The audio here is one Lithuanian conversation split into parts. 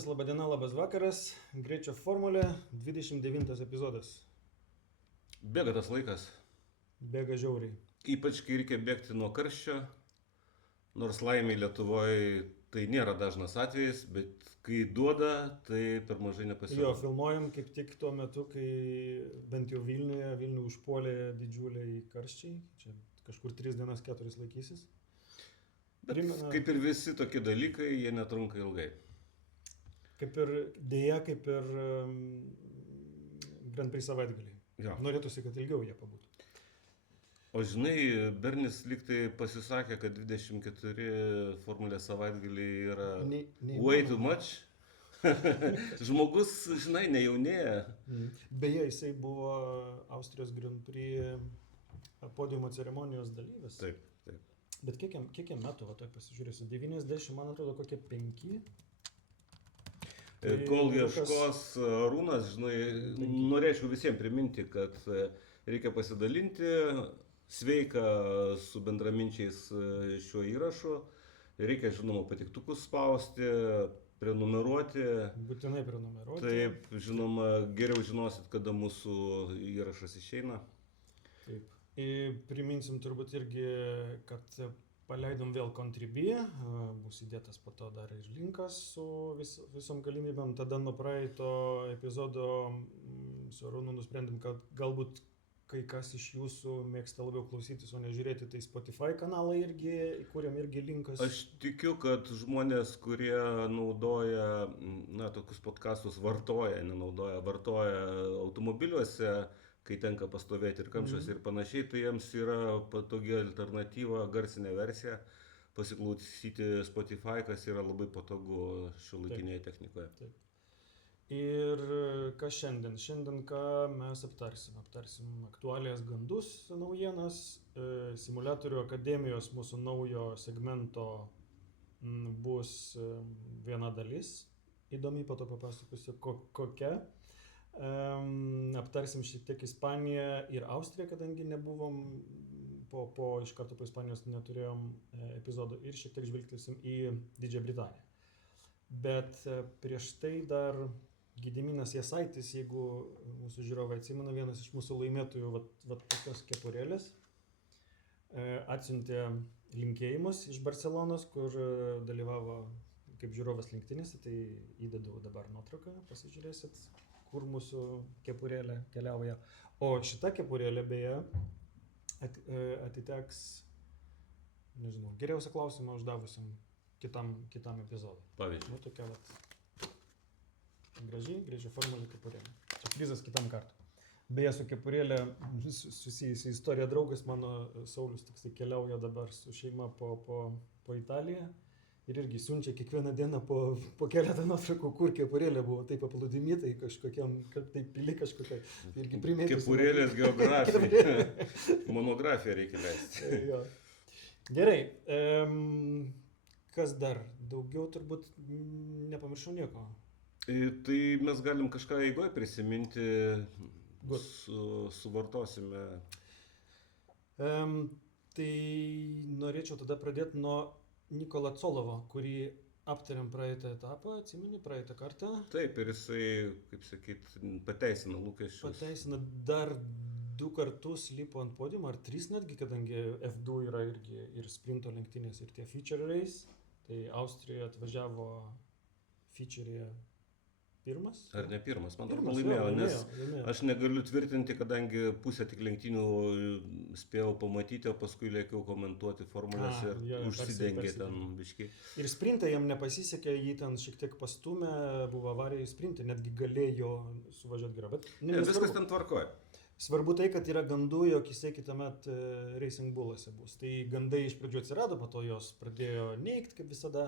rytas, laba diena, labas vakaras. Greičio formulė, 29 epizodas. Bėga tas laikas, Bėga žiauriai. ypač kai reikia bėgti nuo karščio, nors laimiai Lietuvoje tai nėra dažnas atvejis, bet kai duoda, tai per mažai Jo, nepasirodo. filmuojam kaip tik tuo metu, kai bent jau Vilnių užpuolė didžiuliai karščiai. Čia kažkur 3 dienas 4 laikysis. Bet primena- kaip ir visi tokie dalykai, jie netrunka ilgai. Kaip ir dėja, kaip ir Grand Prix savaitgaliai. Jo. Norėtųsi, kad ilgiau jie pabūtų. O žinai, Bernis lygtai pasisakė, kad 24 formulės savaitgaliai yra way too much. Žmogus, žinai, nejaunėja. Beje, jisai buvo Austrijos Grand Prix podiumo ceremonijos dalyvis. Taip, taip. Bet kiek jam metų, va, toj pasižiūrėsiu, 90, man atrodo, kokie 5. Tai Kol Lukas- ieškos Arūnas, žinai, norėčiau visiems priminti, kad reikia pasidalinti sveika su bendraminčiais šiuo įrašu. Reikia, žinoma, patiktukus spausti, prenumeruoti. Būtinai prenumeruoti. Taip, žinoma, geriau žinosit, kada mūsų įrašas išeina. Taip. Priminsim turbūt irgi, kad paleidom vėl Contribui, bus įdėtas po to dar ir linkas su visom galimybėm. Tada nuo praeito epizodo su Arūnu nusprendėm, kad galbūt kai kas iš jūsų mėgsta labiau klausytis, o ne žiūrėti, tai Spotify kanalą irgi, įkūrėm irgi linkas. Aš tikiu, kad žmonės, kurie naudoja, tokius podcastus vartoja automobiliuose, kai tenka pastovėti ir kamščiuose ir panašiai, tai jiems yra patogi alternatyva, garsinė versija, pasiklausyti Spotify, kas yra labai patogu šiuolaikinėje technikoje. Taip. Ir kas šiandien? Šiandien ką mes aptarsim? Aptarsim aktualijas, gandus, naujienas, Simuliatorių akademijos mūsų naujo segmento bus viena dalis. Įdomi, po to papasakosiu kokia. Aptarsim šiek tiek Ispaniją ir Austriją, kadangi nebuvom, iš karto po Ispanijos neturėjom epizodų, ir šiek tiek žvilgtelsim į Didžiąją Britaniją. Bet prieš tai dar Gediminas Jasaitis, jeigu mūsų žiūrovai atsimena, vienas iš mūsų laimėtojų vat tokios kepurėlės, atsiuntė linkėjimus iš Barcelonos, kur dalyvavo kaip žiūrovas lenktynėse, tai įdedu dabar nuotrauką, pasižiūrėsit, kur mūsų kepurėlė keliauja. O šita kepurėlė beje atiteks, nežinau, geriausią klausimą uždavusiam kitam epizodui. Pavyzdžiui. Tokia vat gražiai, greičio formulė kepurėlė. Čia prizas kitam kartui. Beje, su kepurėlė susijusi istorija, draugas mano Saulius tiksliai keliauja dabar su šeima po Italiją. Ir irgi siunčia kiekvieną dieną po keletą nuotraukų, kur kepurėlė buvo taip aplūdimi, tai kažkokiam, tai pili kažkokiai. Irgi primėtys. Kepurėlės geografija. Monografiją reikia leisti. Jo. Gerai. Kas dar? Daugiau turbūt nepamiršau nieko. Tai mes galim kažką eigoje prisiminti, suvartosime. Tai norėčiau tada pradėti nuo Nikola Colovo, kurį aptarėm praeitą etapą, atsimeni, praeitą kartą. Taip, ir jisai, kaip sakyt, pateisina lūkesčius. Pateisina, dar 2 kartus lipo ant podiumo, ar 3 netgi, kadangi F2 yra irgi ir sprinto lenktynės, ir tie feature race. Tai Austrijoje atvažiavo feature pirmas. Ar ne pirmas? Man atrodo, Pirmas, laimėjo, jo, nes laimėjo. aš negaliu tvirtinti, kadangi pusę tik lenktynių spėjau pamatyti, o paskui lėkiau komentuoti formulės ir užsidengė persidengė. ten biški. Ir sprintai jam nepasisekė, jį ten šiek tiek pastumė, buvo avarija į sprintą, netgi galėjo suvažiuoti gerą. Bet Viskas ten tvarkoja. Svarbu tai, kad yra gandų, jog jisai kitąmet Racing Bull'uose bus. Tai gandai iš pradžių atsirado, po to jos pradėjo neigti, kaip visada.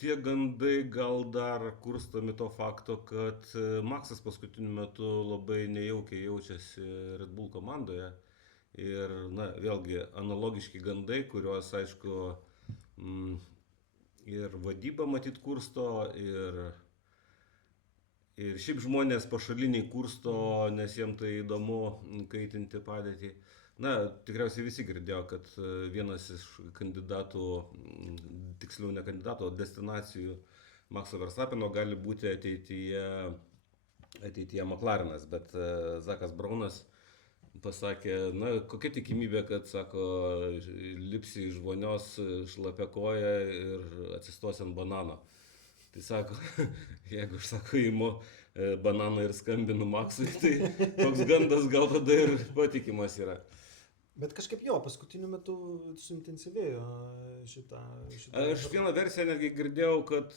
Tie gandai gal dar kurstomi to fakto, kad Maksas paskutiniu metu labai nejaukiai jaučiasi Red Bull komandoje. Ir, vėlgi, analogiški gandai, kuriuos, aišku, ir vadyba matyt kursto, ir šiaip žmonės pašaliniai kursto, nes jiems tai įdomu kaitinti padėtį. Tikriausiai visi girdėjo, kad vienas iš kandidatų, tiksliau ne kandidatų, o destinacijų Maxo Verstappeno gali būti ateityje McLarenas, bet Zakas Braunas pasakė, na, kokia tikimybė, kad, sako, lipsi iš vonios šlapia koja ir atsistosi ant banano. Tai sako, jeigu aš, sako, imu bananą ir skambinu Maxui, tai toks gandas gal tada ir patikimas yra. Bet kažkaip jo, paskutiniu metu suintensyvėjo šitą... Aš vieną versiją netgi girdėjau, kad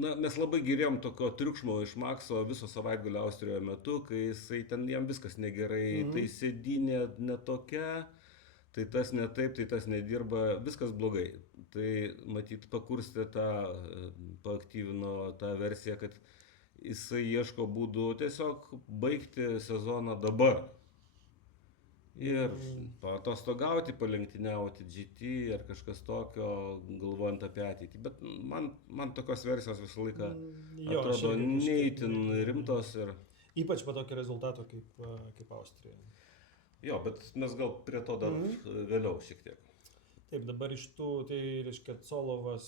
na, mes labai gerėjom tokio triukšmo iš Maxo viso savaitgalio Austrijoje metu, kai jisai ten jam viskas negerai, tai sėdynė netokia, tai tas ne taip, tai tas nedirba, viskas blogai. Tai matyt pakurstė paaktyvino tą versiją, kad jisai ieško būdų tiesiog baigti sezoną dabar. Ir paatostogauti, palenktyniauti GT ar kažkas tokio, galvojant apie ateitį. Bet man tokios versijos visą laiką atrodo neįtin rimtos. Ir... Ypač po tokio rezultato kaip Austrija. Jo, bet mes gal prie to dar vėliau šiek tiek. Taip, dabar iš tų, tai reiškia Colovas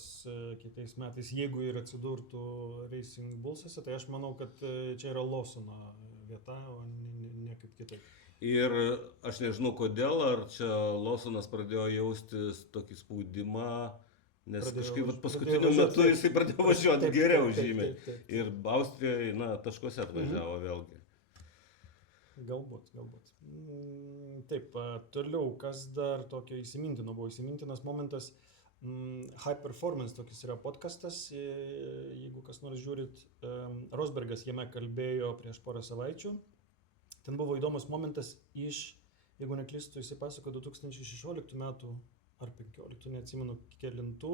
kitais metais, jeigu ir atsidurtų Racing Bulls'ose, tai aš manau, kad čia yra Lawsono vieta, o ne kaip kitaip. Ir aš nežinau kodėl, ar čia Lawsonas pradėjo jaustis tokį spaudimą, nes kažkaip paskutiniu metu jisai pradėjo važiuoti geriau žymiai. Ir Austrijoje, na, taškuose atvažiavo vėlgi. Galbūt. Taip, toliau, kas dar tokio įsimintino buvo? Įsimintinas momentas, High Performance tokis yra podcastas, jeigu kas nors žiūrit, Rosbergas jame kalbėjo prieš porą savaičių. Ten buvo įdomus momentas jeigu neklystu, jisai pasako 2016 metų ar 15, neatsimenu kelintų,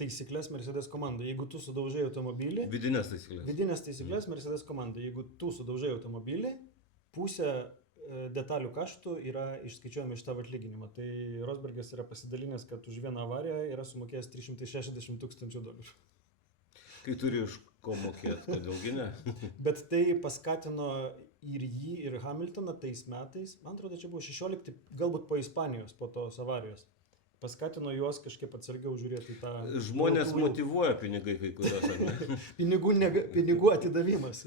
taisyklės Mercedes komandai. Jeigu tu sudaužai automobilį... Vidinės taisyklės Mercedes komandai. Jeigu tu sudaužai automobilį, pusė detalių kaštų yra išskaičiuojami iš tavo atlyginimą. Tai Rosbergas yra pasidalinęs, kad už vieną avariją yra sumokėjęs $360,000. Kai turi iš ko mokėti, kodėlgi ne? Bet tai paskatino ir jį, ir Hamiltoną tais metais, man atrodo, čia buvo 16, galbūt po Ispanijos, po tos avarijos. Paskatino juos kažkaip atsargiau žiūrėti tą... Žmonės motyvuoja pinigai kai kurios, ar ne? Pinigų atidavimas.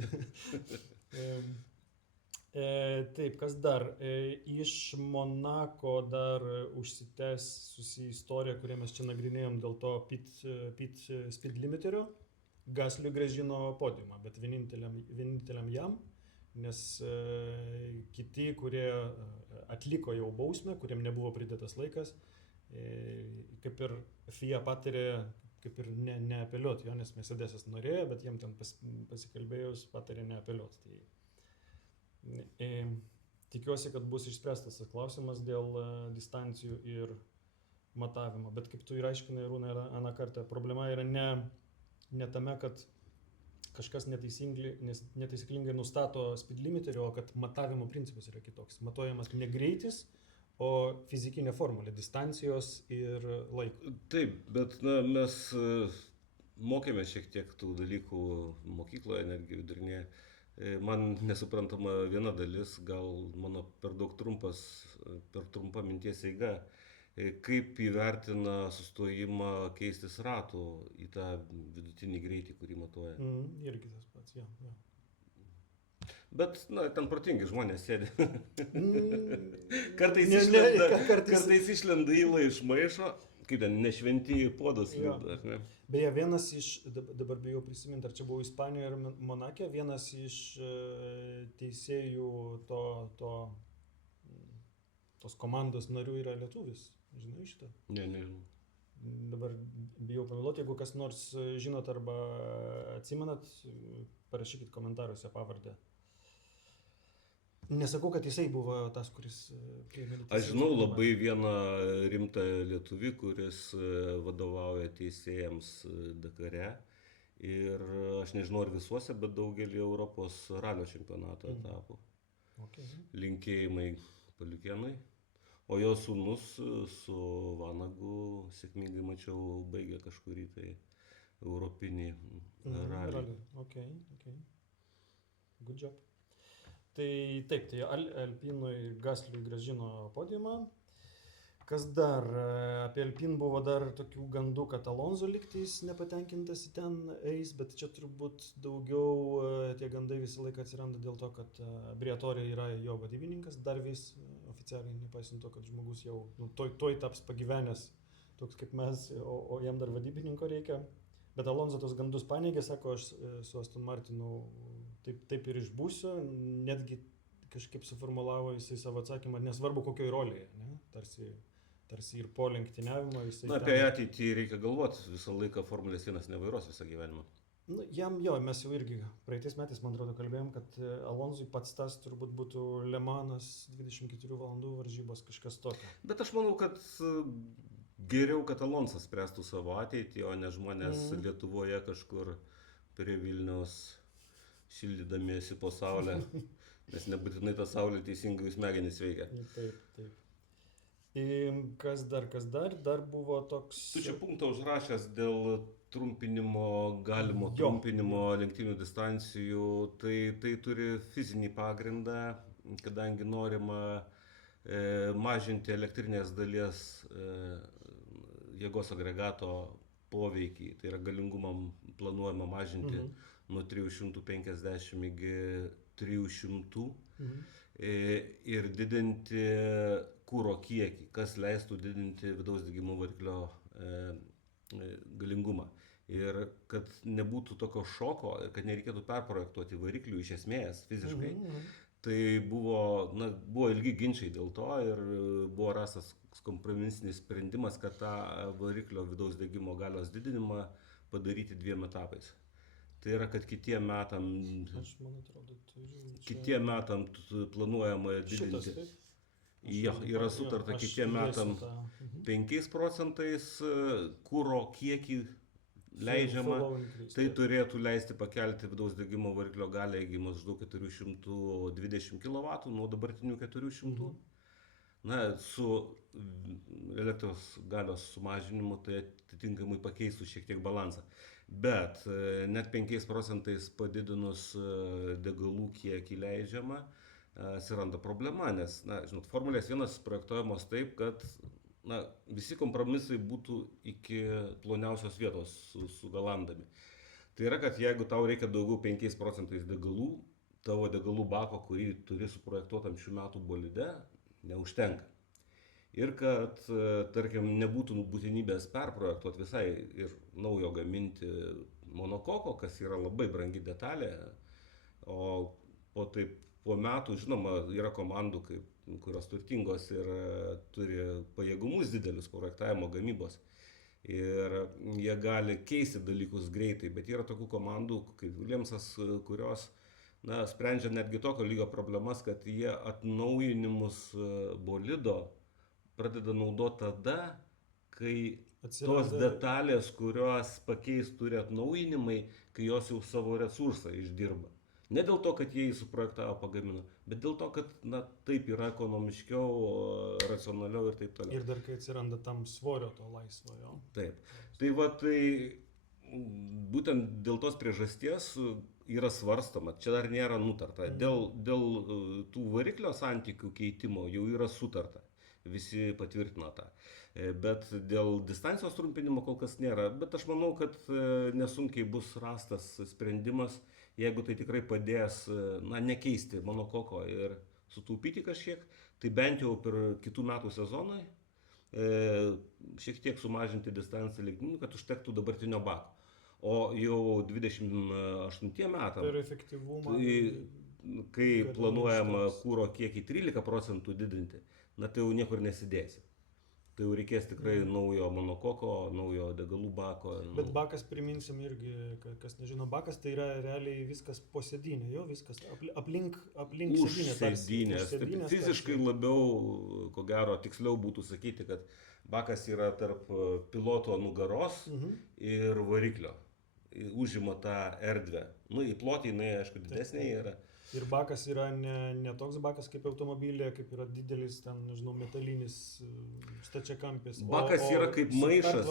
Taip, kas dar? Iš Monako dar užsitęsusi istorija, kurią mes čia nagrinėjom dėl to pit speed limiterio. Gasliui grąžino podiumą, bet vieninteliam jam, nes kiti, kurie atliko jau bausmę, kuriem nebuvo pridėtas laikas, kaip ir FIA patarė, kaip ir neapeliuoti jo, nes Mercedesas norėjo, bet jiem ten pasikalbėjus patarė neapeliuoti. Tai tikiuosi, kad bus išspręstas tas klausimas dėl distancijų ir matavimo, bet kaip tu ir aiškinai, Rūna, aną kartą, problema yra ne tame, kad kažkas netaisyklingai nustato speed limiterį, o kad matavimo principas yra kitoks. Matuojamas ne greitis, o fizikinė formulė, distancijos ir laiko. Taip, bet mes mokėme šiek tiek tų dalykų mokykloje, netgi vidurinėje. Man nesuprantama viena dalis, gal mano per trumpa minties eiga, kaip įvertina sustojimą keistis ratų į tą vidutinį greitį, kurį matuoja. Irgi tas pats, jo. Bet, na, ten protingi žmonės sėdi. Kartais išlenda įla iš maišo, kaip ten nešventieji puodas. Beje, vienas iš, dabar bijau prisiminti, ar čia buvo Ispanijoje ar Monake, vienas iš teisėjų tos komandos narių yra lietuvis. Žinai šitą? Nežinau. Dabar bijau pameluoti, jeigu kas nors žinot arba atsimenat, parašykit komentaruose pavardę. Nesakau, kad jisai buvo tas, kuris... Aš žinau labai vieną rimtą lietuvį, kuris vadovauja teisėjams Dakare. Ir aš nežinau ar visuose, bet daugelį Europos ralio čempionato etapų. Okay. Linkėjimai Paliukėnui. O jo sūnus su Vanagu sėkmingai mačiau baigė kažkurį tai europinį ralį. Okay. Good job. Tai taip, tai Alpinui Gasliui grąžino podiumą. Kas dar? Apie Alpine buvo dar tokių gandų, kad Alonso lygtais nepatenkintas į ten eis, bet čia turbūt daugiau tie gandai visą laiką atsiranda dėl to, kad Briatore yra jo vadybininkas, dar vis oficialiai, nepaisant to, kad žmogus jau toj taps pagyvenęs, toks kaip mes, o jam dar vadybininko reikia. Bet Alonso tos gandus paneigė, sako, aš su Aston Martinu taip ir išbūsiu, netgi kažkaip suformulavo jisai savo atsakymą, nesvarbu kokioj rolėje, ne? Tarsi ir po lenktyniavimo jisai... Na, apie ateitį reikia galvoti, visą laiką Formulės 1 nevairuos visą gyvenimą. Nu, mes jau irgi praeitais metais, man atrodo, kalbėjom, kad Alonsui pats tas turbūt būtų Le Manas 24 valandų varžybos, kažkas tokio. Bet aš manau, kad geriau, kad Alonsas spręstų savo ateitį, o ne žmonės Lietuvoje kažkur prie Vilniaus šildydamiesi po saulę, nes nebūtinai ta saulė teisingai smegenys veikia. Taip. Kas dar buvo toks... Tu čia punktą užrašęs dėl galimo trumpinimo lenktynių distancijų, tai turi fizinį pagrindą, kadangi norima mažinti elektrinės dalies jėgos agregato poveikį, tai yra galingumą planuojama mažinti nuo 350 iki 300 ir didinti kuro kiekį, kas leistų didinti vidaus degimo variklio galingumą. Ir kad nebūtų tokio šoko, kad nereikėtų perprojektuoti variklių iš esmės fiziškai, tai buvo ilgi ginčiai dėl to ir buvo rastas kompromisinis sprendimas, kad tą variklio vidaus degimo galios didinimą padaryti 2 etapais. Tai yra, kad kitiem metam planuojama didinti. Yra sutarta kitiem metam 5% kuro kiekį leidžiama, tai turėtų leisti pakelti vidaus degimo variklio galią iki maždaug 420 kW nuo dabartinių 400. Na, su elektros galios sumažinimu tai atitinkamai pakeistų šiek tiek balansą. Bet net 5% padidinus degalų kiekį leidžiama, atsiranda problema, nes, Formulės 1 projektuojamos taip, kad visi kompromisai būtų iki ploniausios vietos sugalandami. Tai yra, kad jeigu tau reikia daugiau 5% degalų, tavo degalų bako, kurį turi suprojektuotam šių metų bolide, neužtenka. Ir kad, tarkim, nebūtų būtinybės perprojektuoti visai ir naujo gaminti monokoko, kas yra labai brangi detalė, o po metų, žinoma, yra komandų, kurios turtingos ir turi pajėgumus didelius projektavimo gamybos. Ir jie gali keisti dalykus greitai, bet yra tokių komandų, kaip Williamsas, kurios sprendžia netgi tokio lygio problemas, kad jie atnaujinimus bolido pradeda naudoti tada, kai tos detalės, kurios pakeis turi atnaujinimai, kai jos jau savo resursą išdirba. Ne dėl to, kad jie jį suprojektavo, pagamino, bet dėl to, kad taip yra ekonomiškiau, racionaliau ir taip toliau. Ir dar kai atsiranda tam svorio to laisvojo. Taip. Tai būtent dėl tos priežasties yra svarstama, čia dar nėra nutarta. Dėl tų variklio santykių keitimo jau yra sutarta, visi patvirtino tą. Bet dėl distancijos trumpinimo kol kas nėra, bet aš manau, kad nesunkiai bus rastas sprendimas, jeigu tai tikrai padės nekeisti monokoko ir sutaupyti kažkiek, tai bent jau per kitų metų sezoną šiek tiek sumažinti distanciją lenktynių, kad užtektų dabartinio bako. O jau 28 metam, per efektyvumą, kai planuojama kuro kiekį 13% didinti, tai jau niekur nesidėsi. Tai jau reikės tikrai naujo monokoko, naujo degalų bako. Bet bakas, priminsim irgi, kas nežino, bakas tai yra realiai viskas po sėdynė, jo, viskas aplink sėdynę. Fiziškai labiau, ko gero, tiksliau būtų sakyti, kad bakas yra tarp piloto nugaros ir variklio. Užima tą erdvę. Į plotį jinai, aišku, didesnė yra. Ir bakas yra ne toks bakas kaip automobilė, kaip yra didelis, ten, nežinau, metalinis stačiakampis. Bakas yra kaip maišas.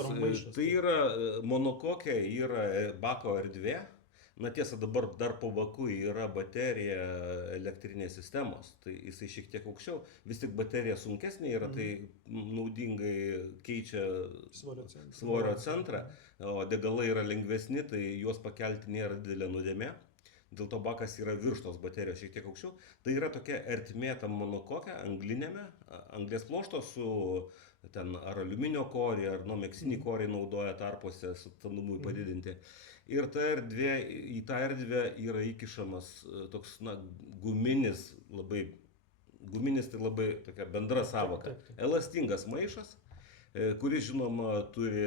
Tai yra monokokė, yra bako erdvė, Na tiesa, dabar dar po baku yra baterija elektrinės sistemos, tai jisai šiek tiek aukščiau, vis tik baterija sunkesnė yra, tai naudingai keičia svorio centrą, o degalai yra lengvesni, tai juos pakelti nėra didelė nuodėmė. Dėl to bakas yra virš tos baterijos šiek tiek aukščiau. Tai yra tokia ertmė tam monokoke, anglinėme, anglės pluošto su ten ar aliuminio korį, ar megztinį korį naudoja tarpuose sutandumui padidinti. Ir ta erdvė, į tą erdvę yra įkišamas toks, guminis tai labai tokia bendra savoka. Elastingas maišas, kuris žinoma turi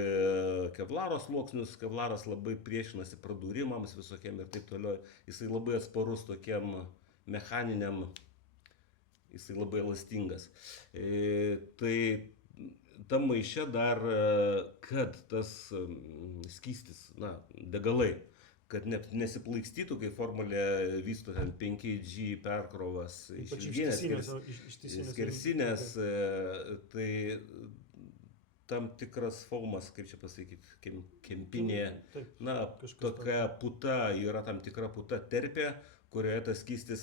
kevlaro sluoksnius, kevlaras labai priešinasi pradūrimams visokiem ir taip toliau, jisai labai atsparus tokiem mechaniniam, jisai labai elastingas. Tai tam maiše dar, kad tas skystis, degalai, kad nesiplaikstytų, kai formulė vysto ten 5G perkrovas išilginės, skersinės, tai tam tikras foamas, kaip čia pasakyti, kempinė, tokia puta, yra tam tikra puta terpė, kurioje tas skystis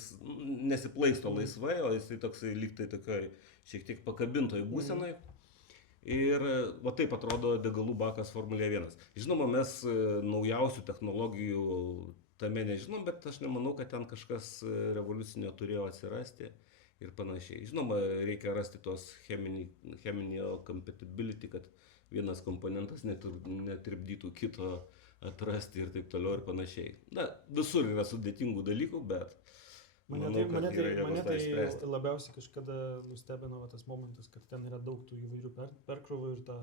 nesiplaiksto laisvai, o jisai toksai lygtai tokioj šiek tiek pakabintoj būsenoj. Ir va taip atrodo degalų bakas Formulė 1. Žinoma, mes naujausių technologijų tame nežinom, bet aš nemanau, kad ten kažkas revoliucinio turėjo atsirasti ir panašiai. Žinoma, reikia rasti tos cheminio compatibility, kad vienas komponentas netrikdytų kito atrasti ir taip toliau ir panašiai. Visur yra sudėtingų dalykų, bet Mane tai labiausiai kažkada nustebino tas momentas, kad ten yra daug tų įvairių perkrovų ir ta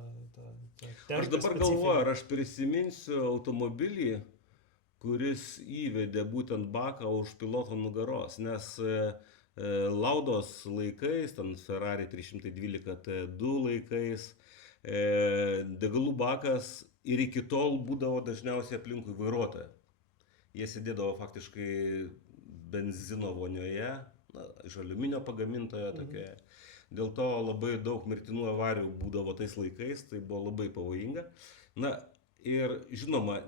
Aš dabar galvoju, ar aš prisiminsiu automobilį, kuris įvedė būtent baką už piloto nugaros, nes Laudos laikais, ten Ferrari 312 T2 laikais, degalų bakas ir iki tol būdavo dažniausiai aplinkui vairuotoją. Jie sėdėdavo faktiškai benzino vonioje, iš aliuminio pagamintoje tokioje. Dėl to labai daug mirtinų avarijų būdavo tais laikais, tai buvo labai pavojinga. Ir žinoma,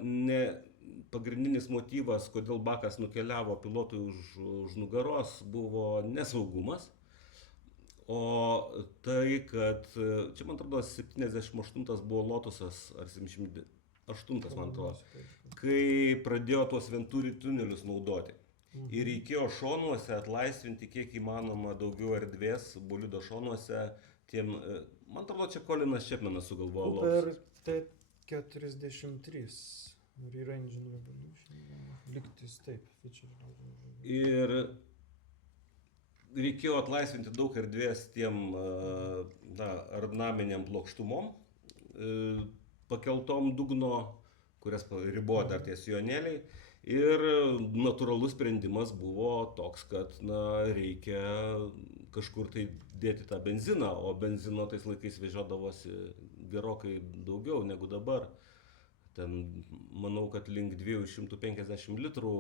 pagrindinis motyvas, kodėl bakas nukeliavo pilotui už nugaros, buvo nesaugumas, o tai, kad čia man atrodo 78 buvo Lotusas, ar 78 man atrodo, kai pradėjo tuos Venturi tunelius naudoti. Ir reikėjo šonuose atlaisvinti kiek įmanoma daugiau erdvės, bolido šonuose, man atrodo, čia Colinas Chapmanas sugalvojo Lotus. T43 Re-Engine Revolution, lygtis taip, feature. Ir reikėjo atlaisvinti daug erdvės tiem aerodinaminiam plokštumom, pakeltom dugno, kurias ribojo dar tie sijonėliai. Ir natūralus sprendimas buvo toks, kad reikia kažkur tai dėti tą benziną, o benzino tais laikais vežiodavosi gerokai daugiau negu dabar. Ten manau, kad link 250 litrų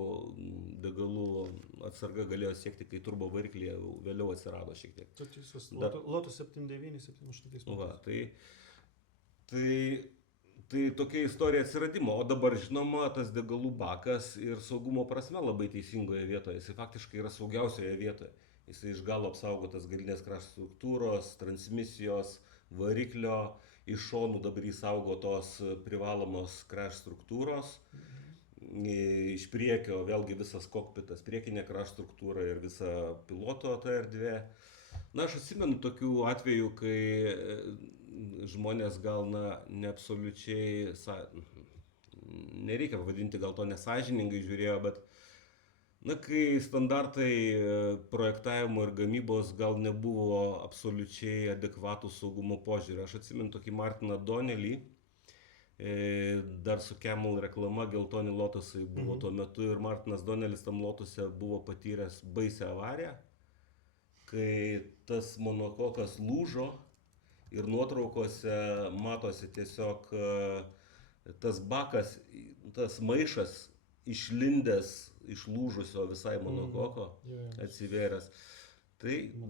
degalų atsarga galėjo siekti, kai turbo variklyje vėliau atsirado šiek tiek. Lotus 79-78. Tai tokia istorija atsiradimo, o dabar žinoma, tas degalų bakas ir saugumo prasme labai teisingoje vietoje, jisai faktiškai yra saugiausioje vietoje. Jisai iš galo apsaugotas galinės krašto struktūros, transmisijos, variklio, iš šonų dabar įsaugo tos privalomos krašto struktūros, iš priekio vėlgi visas kokpitas, priekinė krašto struktūra ir visa piloto ta erdvė. Aš atsimenu tokių atvejų, kai žmonės gal neabsoliučiai, nereikia vadinti, gal to nesąžiningai žiūrėjo, bet kai standartai projektavimo ir gamybos gal nebuvo absoliučiai adekvatų saugumo požiūrį. Aš atsimenu tokį Martiną Donnelly, dar su Camel reklama, geltoni Lotusai buvo tuo metu ir Martinas Donnellis tam Lotuse buvo patyręs baisią avariją, kai tas monokokas lūžo. Ir nuotraukose matosi tiesiog tas bakas, tas maišas išlindęs iš lūžusio visai monokoko, atsivėręs.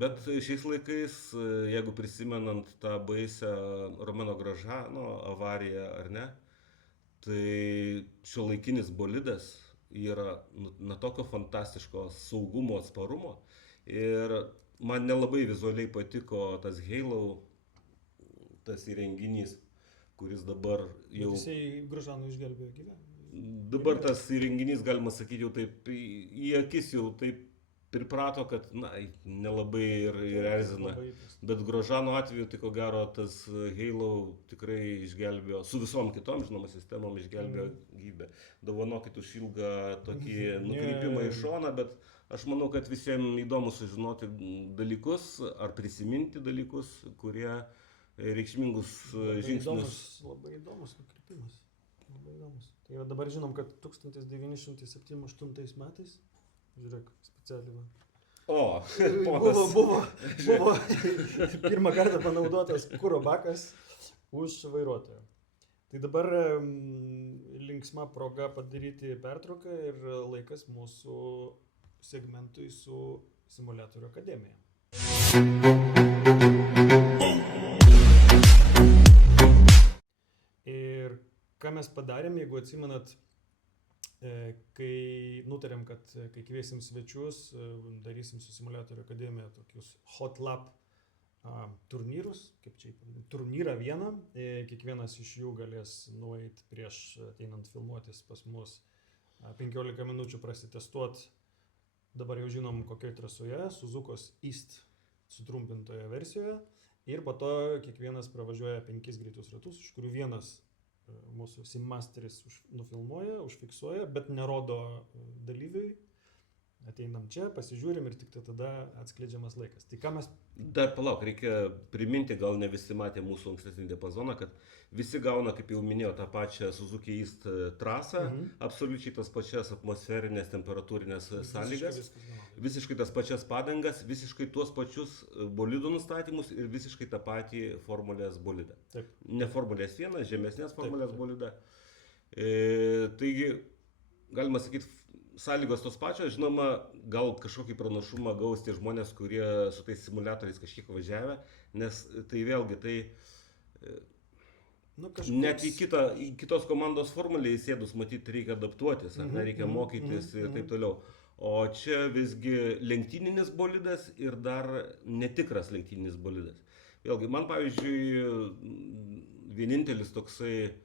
Bet šiais laikais, jeigu prisimenant tą baisią Romano Grosjeano avariją ar ne, tai šiuolaikinis bolidas yra na tokio fantastiško saugumo, atsparumo. Ir man nelabai vizualiai patiko tas Halo, tas įrenginys, kuris dabar jau... Jisai Gružanų išgelbėjo gyvenimą. Dabar tas įrenginys, galima sakyti, jau taip į akis jau taip priprato, kad na, nelabai ir erzina. Bet Gružano atveju, tai ko gero, tas Halo tikrai išgelbėjo, su visom kitom, žinoma, sistemom išgelbėjo gyvybę. Dovanokit už ilgą tokį nukrypimą į šoną, bet aš manau, kad visiems įdomu sužinoti dalykus ar prisiminti dalykus, kurie reikšmingus žingsnius. Labai įdomus nukrypimas. Labai įdomus. Tai dabar žinom, kad 1978 metais, žiūrėk, specialiai. Buvo pirmą kartą panaudotas kuro bakas už vairuotoją. Tai dabar linksma proga padaryti pertrauką ir laikas mūsų segmentui su Simuliatorių akademija. Ir ką mes padarėm, jeigu atsimenat, kai nutarėm, kad kai kviesim svečius, darysim su Simuliatorių akademija tokius hot lap turnyrus, kaip čia įpavadinti, turnyrą vieną, kiekvienas iš jų galės nueiti prieš ateinant filmuotis pas mus 15 minučių prasitestuoti, dabar jau žinom kokioj trasoje, Suzukos East sutrumpintoje versijoje, ir po to kiekvienas pravažiuoja 5 greitus ratus, iš kurių vienas mūsų simmasteris nufilmuoja, užfiksuoja, bet nerodo dalyviui. Ateinam čia, pasižiūrim ir tik tada atskleidžiamas laikas. Tai ką mes... Dar palauk, reikia priminti, gal ne visi matė mūsų ankstesnį diapazoną, kad visi gauna, kaip jau minėjau, tą pačią Suzuki East trasą, absoliučiai tas pačias atmosferinės, temperatūrinės sąlygas, visiškai tas pačias padangas, visiškai tuos pačius bolidų nustatymus ir visiškai tą patį formulės bolidą. Taip. Ne formulės 1, žemesnės formulės bolidą. Taigi, galima sakyti, sąlygos tos pačios, žinoma, gal kažkokį pranašumą gaus tie žmonės, kurie su tais simuliatoriais kažkiek važiavę, nes tai vėlgi, tai net į kitos komandos formulę įsėdus, matyti, reikia adaptuotis, ar ne, reikia mokytis ir taip toliau. O čia visgi lenktyninis bolidas ir dar netikras lenktyninis bolidas. Vėlgi, man pavyzdžiui, vienintelis toksai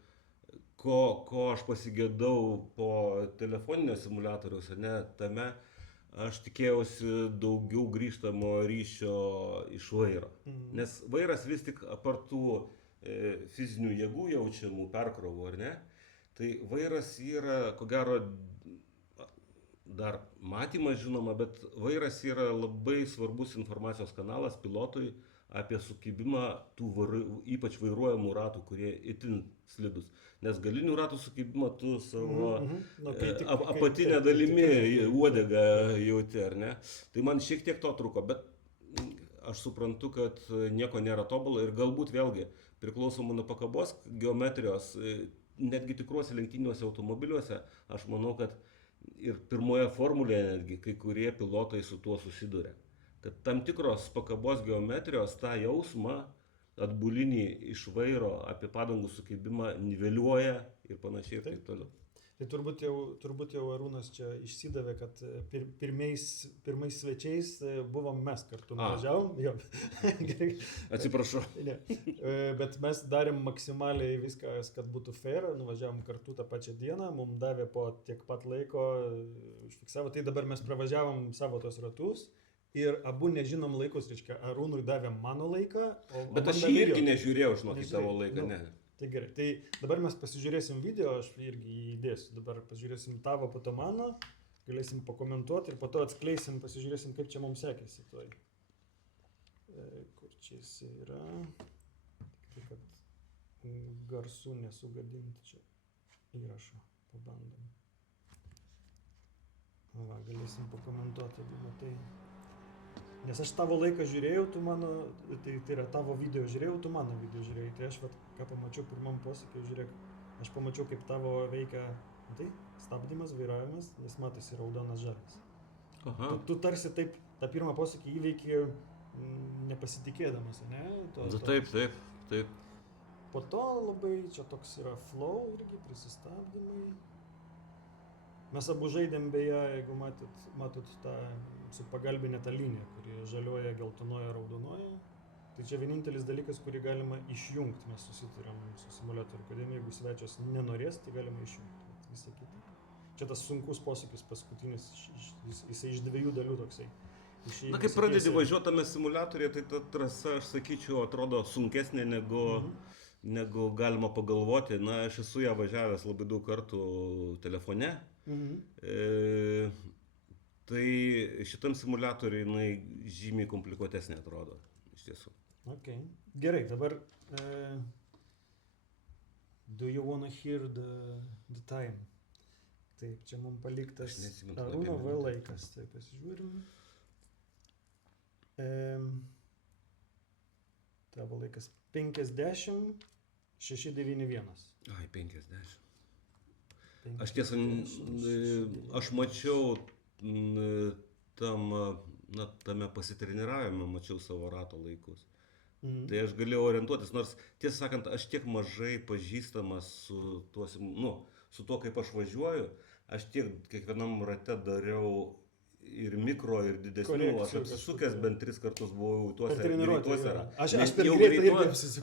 ko aš pasigėdau po telefoninio simuliatoriaus, ne, tame aš tikėjausi daugiau grįžtamo ryšio iš vairo. Nes vairas vis tik apartų fizinių jėgų jaučiamų perkrovų, ar ne? Tai vairas yra, ko gero, dar matymas žinoma, bet vairas yra labai svarbus informacijos kanalas pilotui apie sukibimą tų ypač vairuojamų ratų, kurie itin slidus. Nes galinių ratų sukibimą tu savo apatinę dalimi uodegą jauti, ar ne? Tai man šiek tiek to trūko, bet aš suprantu, kad nieko nėra tobulo ir galbūt vėlgi priklausomai nuo pakabos geometrijos, netgi tikruose lenktyniniuose automobiliuose, aš manau, kad ir pirmoje formulėje netgi kai kurie pilotai su tuo susiduria. Kad tam tikros pakabos geometrijos tą jausmą atbulinį iš vairo apie padangų sukibimą niveliuoja ir panašiai ir taip toliau. Tai turbūt jau Arūnas čia išsidavė, kad pirmais svečiais buvom mes kartu nuvažiavom. Atsiprašau. Ne. Bet mes darėm maksimaliai viskas, kad būtų fair, nuvažiavom kartu tą pačią dieną, mums davė po tiek pat laiko, užfiksavo, tai dabar mes pravažiavom savo tos ratus. Ir abu nežinom laikus, reiškia, Arūnui davė mano laiką, bet aš irgi nežiūrėjau, žinok, į tavo laiką, ne. Tai gerai, tai dabar mes pasižiūrėsim video, aš irgi jį įdėsiu, dabar pasižiūrėsim tavo, po to mano, galėsim pakomentuoti ir po to atskleisim, pasižiūrėsim, kaip čia mums sekėsi toj. Kur čia jis yra, tik kad garsų nesugadinti čia įrašo, pabandom. Va, galėsim pakomentuoti, jeigu matai. Nes aš tavo laiką žiūrėjau, tu mano, tai yra tavo video žiūrėjau, tu mano video žiūrėjai. Tai aš ką pamačiau pirmam posūkiu, žiūrėk, aš pamačiau, kaip tavo veikia, tai stabdymas, vairavimas, nes matosi raudonas žalias. Tu tarsi taip tą pirmą posūkį įveiki nepasitikėdamas, ne? Taip. Po to labai čia toks yra flow irgi, prisistabdymai. Mes abu žaidėm beje, jeigu matot tą su pagalbinė ta linija, kuri žalioja, geltonoja, raudonoja. Tai čia vienintelis dalykas, kurį galima išjungti. Mes susitarėm su simuliatorių akademija, jeigu svečias nenorės, tai galima išjungti. Bet visą kitą. Čia tas sunkus posūkis paskutinis, jisai iš 2 dalių toksai. Na, kai pradedi važiuoti tame simuliatoriuje, tai ta trasa, aš sakyčiau, atrodo sunkesnė negu galima pagalvoti. Na, aš esu ją važiavęs labai daug kartų telefone. Tai šitam simuliatoriui jinai žymiai komplikuotesnė atrodo, iš tiesų. Okay. Gerai, dabar do you wanna hear the time? Taip, čia mums paliktas Arūno V laikas, taip pasižiūrim. Tavo laikas 50, 691. Ai, 50. Aš tiesą, aš mačiau tame pasitreniravime, mačiau savo rato laikus. Tai aš galėjau orientuotis, nors tiesą sakant, aš tiek mažai pažįstamas su tuo, kaip aš važiuoju, aš tiek kiekvienam rate dariau ir mikro, ir didesnių, aš apsisukęs bent 3 kartus buvau tuose greituose ratuose.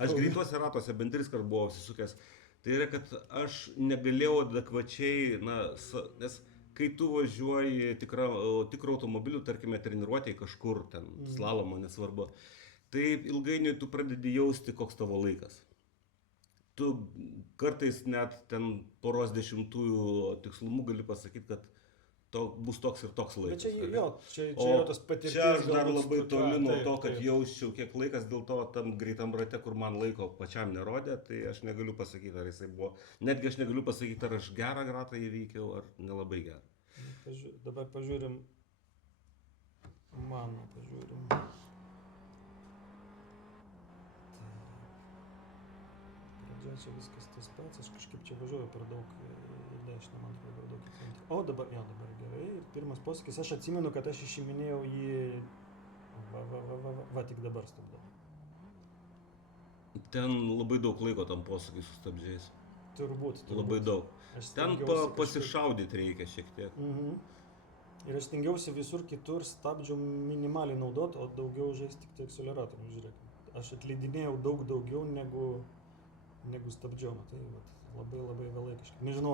Aš greituose ratuose bent 3 kartus buvau apsisukęs. Tai yra, kad aš negalėjau adekvačiai, nes kai tu važiuoji tikrą automobilių, tarkime, treniruotėje kažkur, ten slalomo, nesvarbu, tai ilgainiui tu pradedi jausti, koks tavo laikas. Tu kartais net ten poros dešimtųjų tikslumu gali pasakyti, kad bus toks ir toks laikas. Bet čia jau tas patirtis. Čia aš dar labai toli nuo to, kad jausčiau kiek laikas, dėl to tam greitam rate, kur man laiko pačiam nerodė, tai aš negaliu pasakyti, ar jisai buvo. Netgi aš negaliu pasakyti, ar aš gerą ratą įveikiau, ar nelabai gerą. Dabar pažiūrim. Pradžioje čia viskas tas pats, aš kažkaip čia važiuoju per daug į dešinę, man atrodo, per daug į centrą. O dabar gerai. Ir pirmas posūkis, aš atsimenu, kad aš išiminėjau jį, tik dabar stabdau. Ten labai daug laiko tam posūkiui su stabdžiais. Turbūt. Labai daug. Ten pasišaudyti reikia šiek tiek. Ir aš stengiausi visur kitur stabdžių minimaliai naudoti, o daugiau žaisti tik tai akceleratorių, žiūrėk. Aš atleidinėjau daug daugiau negu stabdžiau, tai labai vėlai kažkaip. Nežinau,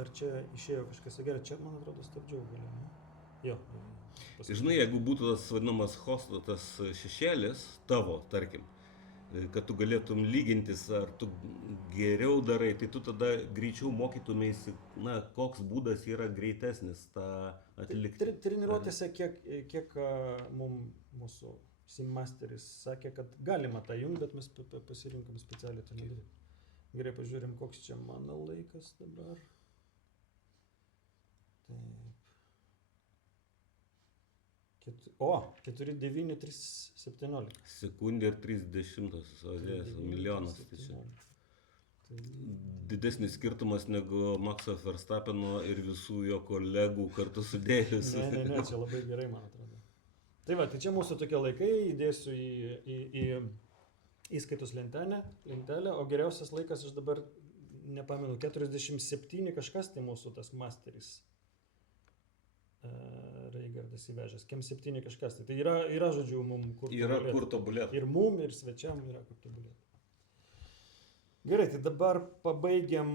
ar čia išėjo kažkas gerai, čia man atrodo stabdžiau galiu, ne? Jo. Žinai, jeigu būtų tas vadinamas hosto, tas šešėlis tavo, tarkim, kad tu galėtum lygintis, ar tu geriau darai, tai tu tada greičiau mokytumėsi, koks būdas yra greitesnis tą atlikti. Treniruotėse, kiek mūsų simmasteris sakė, kad galima tą jungti, bet mes pasirinkom specialiai tą nedaryti. Gerai, pažiūrim, koks čia mano laikas dabar. Taip. 4,9,3,17. Sekundė ir 30 milijonas. Tai didesnis skirtumas negu Maxo Verstappeno ir visų jo kolegų kartu sudėjus. Ne, čia labai gerai, man atrodo. Tai tai čia mūsų tokie laikai, įdėsiu į įskaitos lentelę, o geriausias laikas aš dabar nepamenu, 47 kažkas, tai mūsų tas masteris. Raigardas įvežęs, kem 7 kažkas. Tai yra žodžiu, kur tobulėti. Ir mum, ir svečiam yra kur tobulėti. Gerai, tai dabar pabaigiam,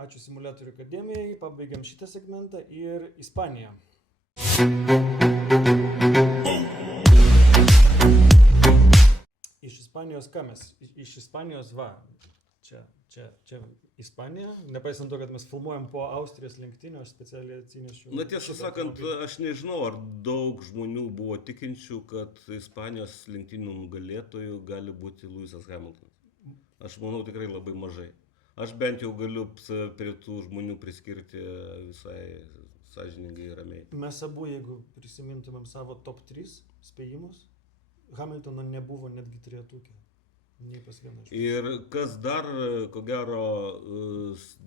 ačiū Simuliatorių akademijai, pabaigiam šitą segmentą ir Ispanija. Iš Ispanijos ką mes? Iš Ispanijos čia Ispanija, nepaisant to, kad mes filmuojam po Austrijos lenktynių, aš specialiai atsinešiu. Tiesą sakant, aš nežinau, ar daug žmonių buvo tikinčių, kad Ispanijos lenktynių nugalėtojų gali būti Lewisas Hamiltonas. Aš manau tikrai labai mažai. Aš bent jau galiu prie tų žmonių priskirti visai sąžiningai ir ramiai. Mes abu, jeigu prisimintumėm savo top 3 spėjimus, Hamiltono nebuvo netgi trejetuke. Ir kas dar, ko gero,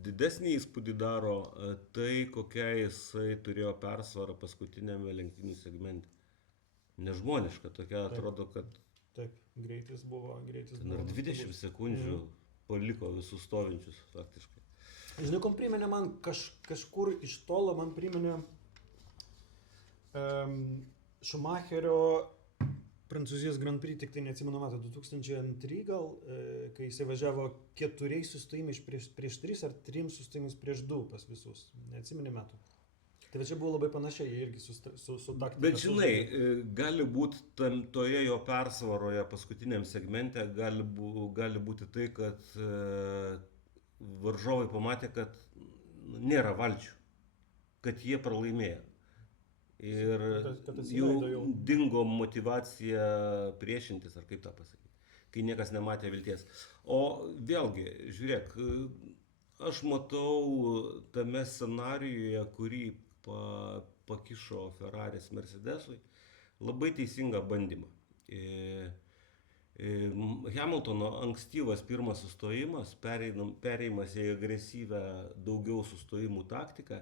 didesnį įspūdį daro, tai kokia jisai turėjo persvarą paskutinėme lenktynių segmente. Nežmoniška, tokia atrodo, kad... Taip, greitis buvo. Ten ir 20 sekundžių paliko visus stovinčius faktiškai. Žinai, kom priminė man kažkur iš tolo, man priminė Schumacherio Prancūzijos Grand Prix, tik tai neatsimenu metų, 2002 gal, kai jisai važiavo 4 sustojimais prieš 3 ar 3 sustojimais prieš 2 pas visus. Neatsimeni metų. Tai va čia buvo labai panašiai, jie irgi su taktika. Bet žinai, gali būti toje jo persvaroje paskutiniam segmente, gali būti tai, kad varžovai pamatė, kad nėra valčių, kad jie pralaimėjo. Ir jau dingo motyvacija priešintis, ar kaip tą pasakyti, kai niekas nematė vilties. O vėlgi, žiūrėk, aš matau tame scenarijoje, kurį pakišo Ferraris Mercedesui, labai teisingą bandymą. Hamiltono ankstyvas pirmas sustojimas, pereimas į agresyvę daugiau sustojimų taktiką,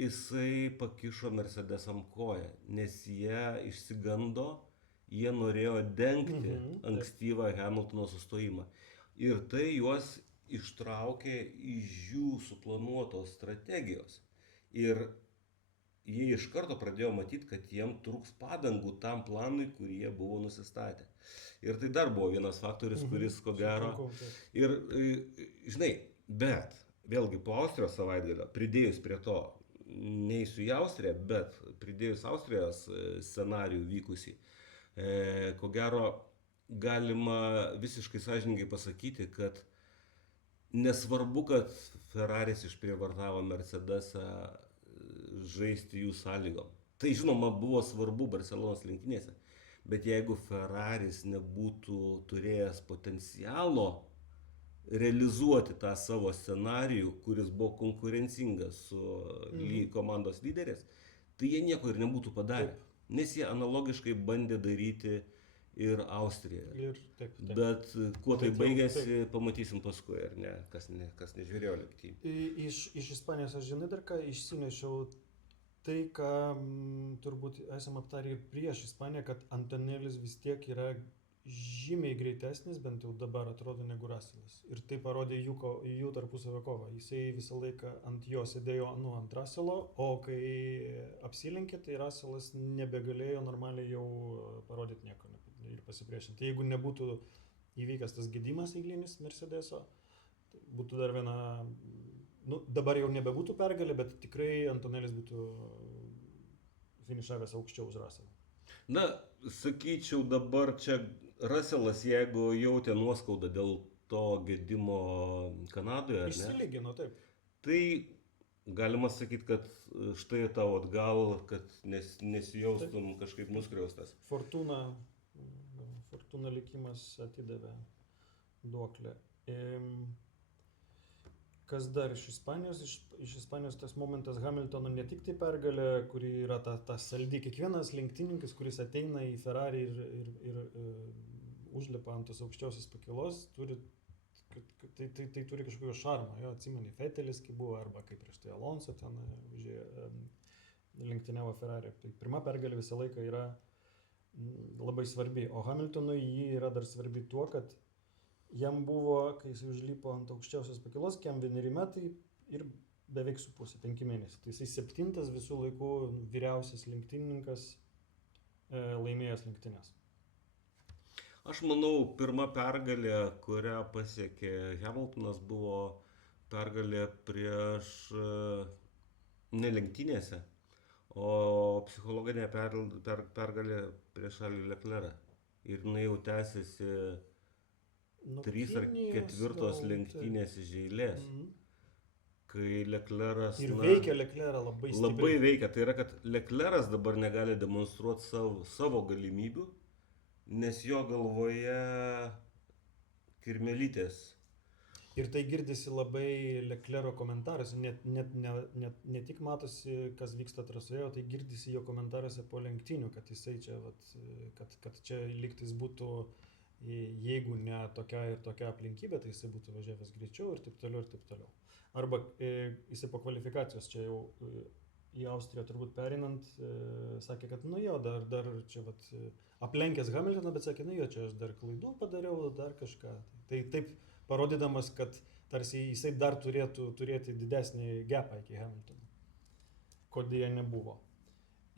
jisai pakišo Mercedesam koją, nes jie išsigando, jie norėjo dengti ankstyvą Hamiltono sustojimą. Ir tai juos ištraukė iš jų suplanuotos strategijos. Ir jie iš karto pradėjo matyti, kad jiem trūks padangų tam planui, kurį jie buvo nusistatę. Ir tai dar buvo vienas faktorius, kuris ko gero. Ir, žinai, bet vėlgi po Austrijos savaitgalio, pridėjus prie to, neįsiu į Austriją, bet pridėjus Austrijos scenarijų vykusį, ko gero galima visiškai sąžiningai pasakyti, kad nesvarbu, kad Ferraris išprievartavo Mercedesą žaisti jų sąlygom. Tai žinoma buvo svarbu Barcelonos lenktynėse, bet jeigu Ferraris nebūtų turėjęs potencialo realizuoti tą savo scenarijų, kuris buvo konkurencingas su komandos lyderės, tai jie nieko ir nebūtų padarę. Nes jie analogiškai bandė daryti ir Austrijoje. Bet kuo tai baigėsi, pamatysim paskui, ar ne, kas nežiūrėjo lenktynių. Iš Ispanijos aš žinai dar ką išsinešiau tai, ką turbūt esam aptarę ir prieš Ispaniją, kad Antonelis vis tiek yra žymiai greitesnis, bent jau dabar atrodo, negu Russellas. Ir tai parodė jų tarpusavio kovą. Jisai visą laiką ant jo sėdėjo ant Russello, o kai apsilenkė, tai Russellas nebegalėjo normaliai jau parodyti nieko ir pasipriešinti. Tai jeigu nebūtų įvykęs tas gedimas eilinis Mercedeso, tai būtų dar viena, dabar jau nebebūtų pergalė, bet tikrai Antonelis būtų finišavęs aukščiau už Russellą. Na, sakyčiau dabar čia Russellas, jeigu jautė nuoskaudą dėl to gedimo Kanadoje, ar ne? Išsilygino, taip. Tai galima sakyti, kad štai tau atgal, kad nesijaustum kažkaip nuskriaustas. Fortuna likimas atidavė duoklę. Kas dar iš Ispanijos? Iš Ispanijos tas momentas Hamiltono ne tik tai pergalė, kuri yra ta saldi. Kiekvienas lenktynininkas, kuris ateina į Ferrari ir užlipa ant tos aukščiausios pakilos, tai turi kažkokio šarmo. Jo, atsimeni, Vettelis, kai buvo, arba kaip prieš tai Alonso ten lenktyniavo Ferrari. Tai pirma pergalė visą laiką yra labai svarbi. O Hamiltonui ji yra dar svarbi tuo, kad jam buvo, kai jis užlipo ant aukščiausios pakilos, kiam 1 metai ir beveik su pusė, 5 mėnesiai. Tai jisai 7 visų laikų vyriausias lenktynininkas laimėjęs lenktynės. Aš manau, pirma pergalė, kurią pasiekė Hamiltonas, buvo pergalė prieš ne lenktynėse, o psichologinė pergalė prieš Charles'ą Leclerc'ą. Ir jinai jau tęsiasi 3 ar 4 lenktynės iš eilės. Kai Leclerc'as... Ir veikia Leclerc'ą labai stipriai. Labai veikia. Tai yra, kad Leclerc'as dabar negali demonstruoti savo galimybių, nes jo galvoje kirmelytės. Ir tai girdisi labai Leclerc'o komentaruose, ne tik matosi, kas vyksta trasoje, o tai girdisi jo komentaruose po lenktynių, kad jisai čia, kad čia lygtais būtų, jeigu ne tokia ir tokia aplinkybė, tai jisai būtų važiavęs greičiau ir taip toliau ir taip toliau. Arba jisai po kvalifikacijos čia jau į Austriją turbūt perinant, sakė, kad dar čia aplenkęs Hamiltoną, bet sakė, nu jo, čia aš dar klaidų padariau, dar kažką. Tai taip parodydamas, kad tarsi jisai dar turėtų turėti didesnį gapą iki Hamiltono, ko dėja nebuvo.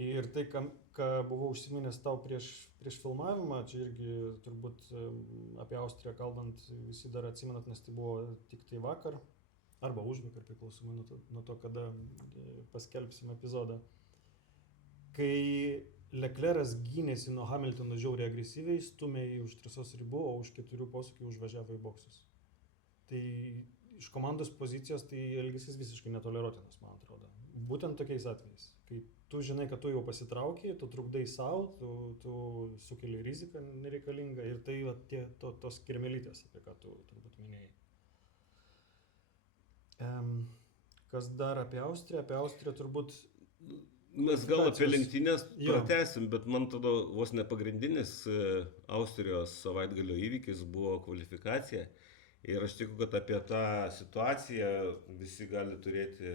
Ir tai, ką buvau užsiminęs tau prieš filmavimą, čia irgi turbūt apie Austriją kalbant, visi dar atsimenat, nes tai buvo tik tai vakar, arba užvakar, priklausomai nuo to, kada paskelbsim epizodą. Kai Leclerc'as gynėsi nuo Hamiltono žiauriai agresyviai, stumė jį už trasos ribų, o už 4 posūkių užvažiavo į boksus. Tai iš komandos pozicijos tai elgesys visiškai netoleruotinas, man atrodo. Būtent tokiais atvejais, kai tu žinai, kad tu jau pasitraukiai, tu trukdai savo, tu sukeli riziką nereikalingą ir tai tos kirmelytės, apie ką tu turbūt minėjai. Kas dar apie Austriją? Apie Austriją turbūt... Mes gal apie lenktynės pratęsim, bet man tada vos ne pagrindinis Austrijos savaitgalio įvykis buvo kvalifikacija. Ir aš tikiu, kad apie tą situaciją visi gali turėti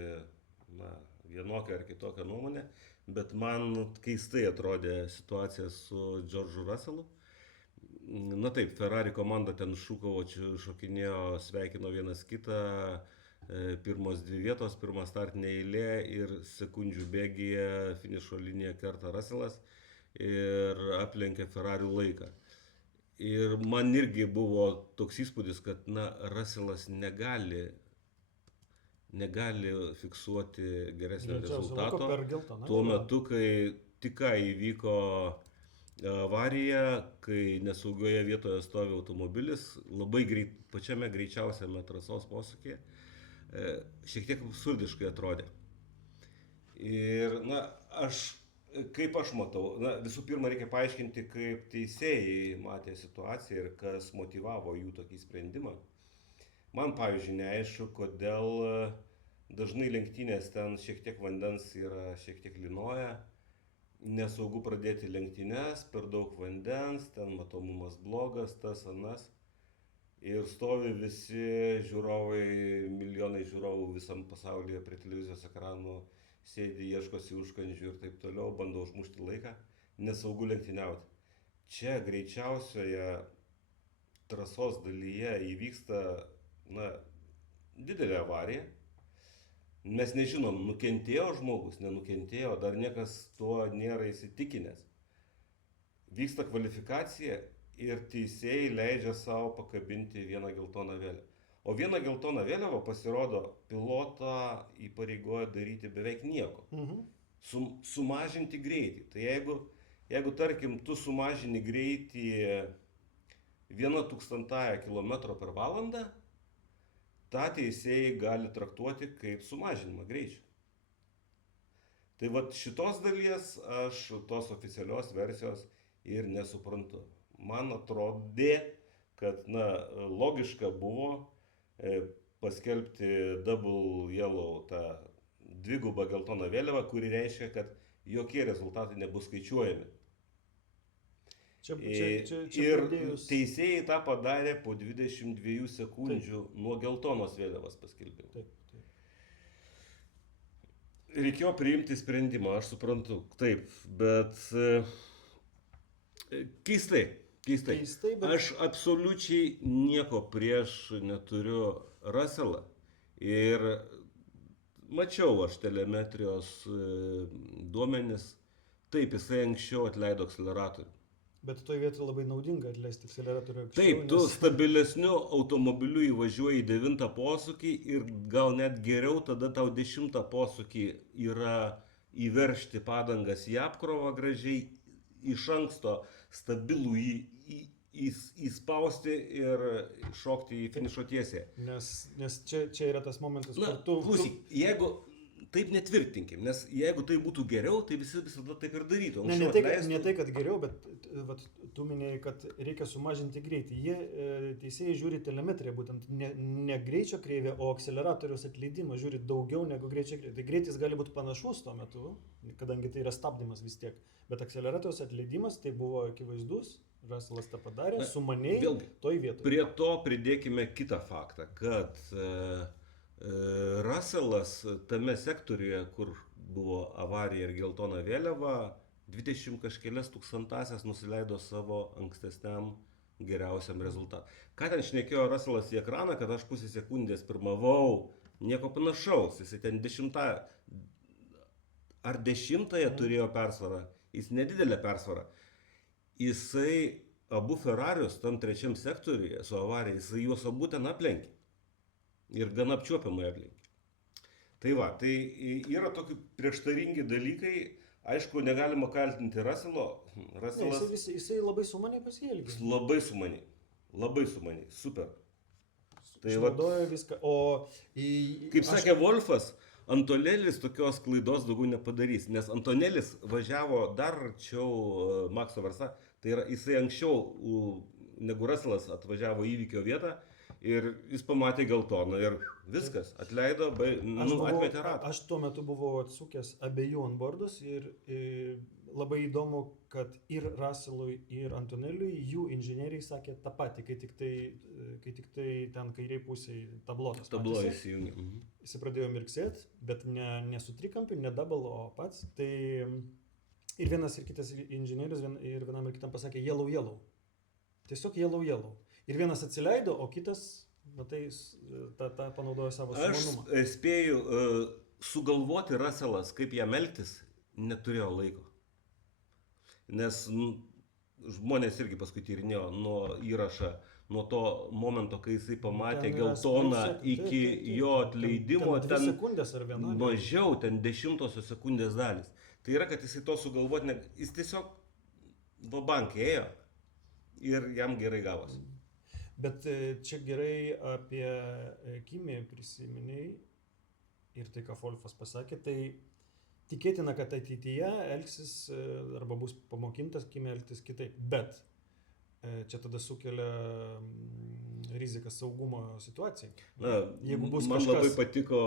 vienokią ar kitokią nuomonę, bet man keistai atrodė situacija su George'u Russellu. Na taip, Ferrari komanda ten šūkavo, šokinėjo, sveikino vienas kitą, pirmos 2 vietos, pirma startinė eilė ir sekundžių bėgyje finišo liniją kerta Russellas ir aplenkė Ferrari laiką. Ir man irgi buvo toks įspūdis, kad Russellas negali fiksuoti geresnio rezultato tuo metu, kai tik ką įvyko avarija, kai nesaugioje vietoje stovi automobilis, labai pačiame greičiausiame trasos posūkyje. Šiek tiek absurdiškai atrodė. Ir, kaip aš matau, visų pirma reikia paaiškinti, kaip teisėjai matė situaciją ir kas motyvavo jų tokį sprendimą. Man, pavyzdžiui, neaišku, kodėl dažnai lenktynės ten šiek tiek vandens yra, šiek tiek lynoja, nesaugu pradėti lenktynes, per daug vandens, ten matomumas blogas, tas anas. Ir stovi visi žiūrovai, milijonai žiūrovų visam pasaulyje prie televizijos ekranų, sėdi, ieškosi užkandžių ir taip toliau, bando užmušti laiką, nesaugu lenktyniauti. Čia greičiausioje trasos dalyje įvyksta didelė avarija. Mes nežinom, nukentėjo žmogus, nenukentėjo, dar niekas tuo nėra įsitikinęs. Vyksta kvalifikacija. Ir teisėjai leidžia savo pakabinti vieną geltoną vėliavą. O vieną geltoną vėliavą pasirodo pilotą įpareigoja daryti beveik nieko. Sumažinti greitį. Tai jeigu tarkim, tu sumažini greitį 1/1000 km/h, tą teisėjai gali traktuoti kaip sumažinimą greičio. Tai vat šitos dalies aš tos oficialios versijos ir nesuprantu. Man atrodė, kad logiška buvo paskelbti double yellow, tą dvigubą geltoną vėliavą, kuri reiškia, kad jokie rezultatai nebus skaičiuojami. Ir teisėjai tą padarė po 22 sekundžių nuo geltonos vėliavos paskelbimo. Reikėjo priimti sprendimą, aš suprantu, taip, bet keistai. Bet... Aš absoliučiai nieko prieš neturiu Russellą ir mačiau aš telemetrijos duomenis, taip jisai anksčiau atleido akceleratorių. Bet toj vietoj labai naudinga atleisti akceleratorių anksčiau. Taip, tu stabilesniu automobiliu įvažiuoji 9 posūkį ir gal net geriau tada tau 10 posūkį yra įveržti padangas į apkrovą gražiai, iš anksto stabilų įspausti ir šokti į finišo tiesiąją. Nes čia yra tas momentas, kur tu... Klausyk, jeigu taip netvirtinkim, nes jeigu tai būtų geriau, tai visi visada taip ir darytų. Ne tai, kad geriau, bet tu minėjai, kad reikia sumažinti greitį. Teisėjai žiūri telemetriją, būtent ne greičio kreivę, o akceleratoriaus atleidimą žiūri daugiau negu greičio kreivę. Tai greitis gali būti panašus tuo metu, kadangi tai yra stabdymas vis tiek. Bet akceleratoriaus atleidimas tai buvo akivaizdus, Russellas tą padarė, sumaniai toj vietoje. Prie to pridėkime kitą faktą, kad Russellas tame sektoriuje, kur buvo avarija ir geltona vėliava, 20 kažkelias tūkstantasias nusileido savo ankstesniam geriausiam rezultatui. Ką ten šnekėjo Russellas į ekraną, kad aš pusę sekundės pirmavau, nieko panašaus, jisai ten 10 ar 10 turėjo persvarą, jis nedidelę persvarą. Jisai abu Ferrarius tam trečiam sektoriuje su avarija, jisai juos abu ten aplenkė. Ir gana apčiuopiamai aplenkė. Tai va, tai yra tokie prieštaringi dalykai. Aišku, negalima kaltinti Russello. Russellas Jisai labai sumaniai pasielgė. labai sumaniai, super. Tai Išnaudojo viską. Kaip sakė Wolfas, Antonelis tokios klaidos daugiau nepadarys, nes Antonelis važiavo dar arčiau Maxo Versa, tai yra jisai anksčiau negu Russellas atvažiavo į įvykio vietą ir jis pamatė geltoną ir viskas, atleido, atmetė ratą. Aš tuo metu buvau atsukęs abiejų onboardus ir labai įdomu, kad ir Russellui, ir Antoneliui jų inžinieriai sakė tą patį, kai tik tai ten kairiai pusėje tablotas. Tablo įsijungė. Jis pradėjo mirksėti, bet ne su trikampiu, ne double, o pats. Tai ir vienas ir kitas inžinierius ir vienam ir kitam pasakė yellow. Tiesiog yellow. Ir vienas atsileido, o kitas, tai tą panaudojo savo sumanumą. Aš spėju, sugalvoti Russellas, kaip jam elgtis, neturėjo laiko. Nes žmonės irgi paskui tyrinėjo nuo įrašą, nuo to momento, kai jisai pamatė geltoną iki jo atleidimo, ten 2 sekundės ar viena. Mažiau, ten 10 sekundės dalis. Tai yra, kad jisai to sugalvoti, jis tiesiog vabank ėjo ir jam gerai gavosi. Bet čia gerai apie Kimi prisiminiai ir tai, ką Wolfas pasakė, tai tikėtina, kad ateityje elgsis arba bus pamokintas Kimi elgtis kitaip, bet čia tada sukelia riziką saugumo situacijai. Jeigu bus man labai patiko,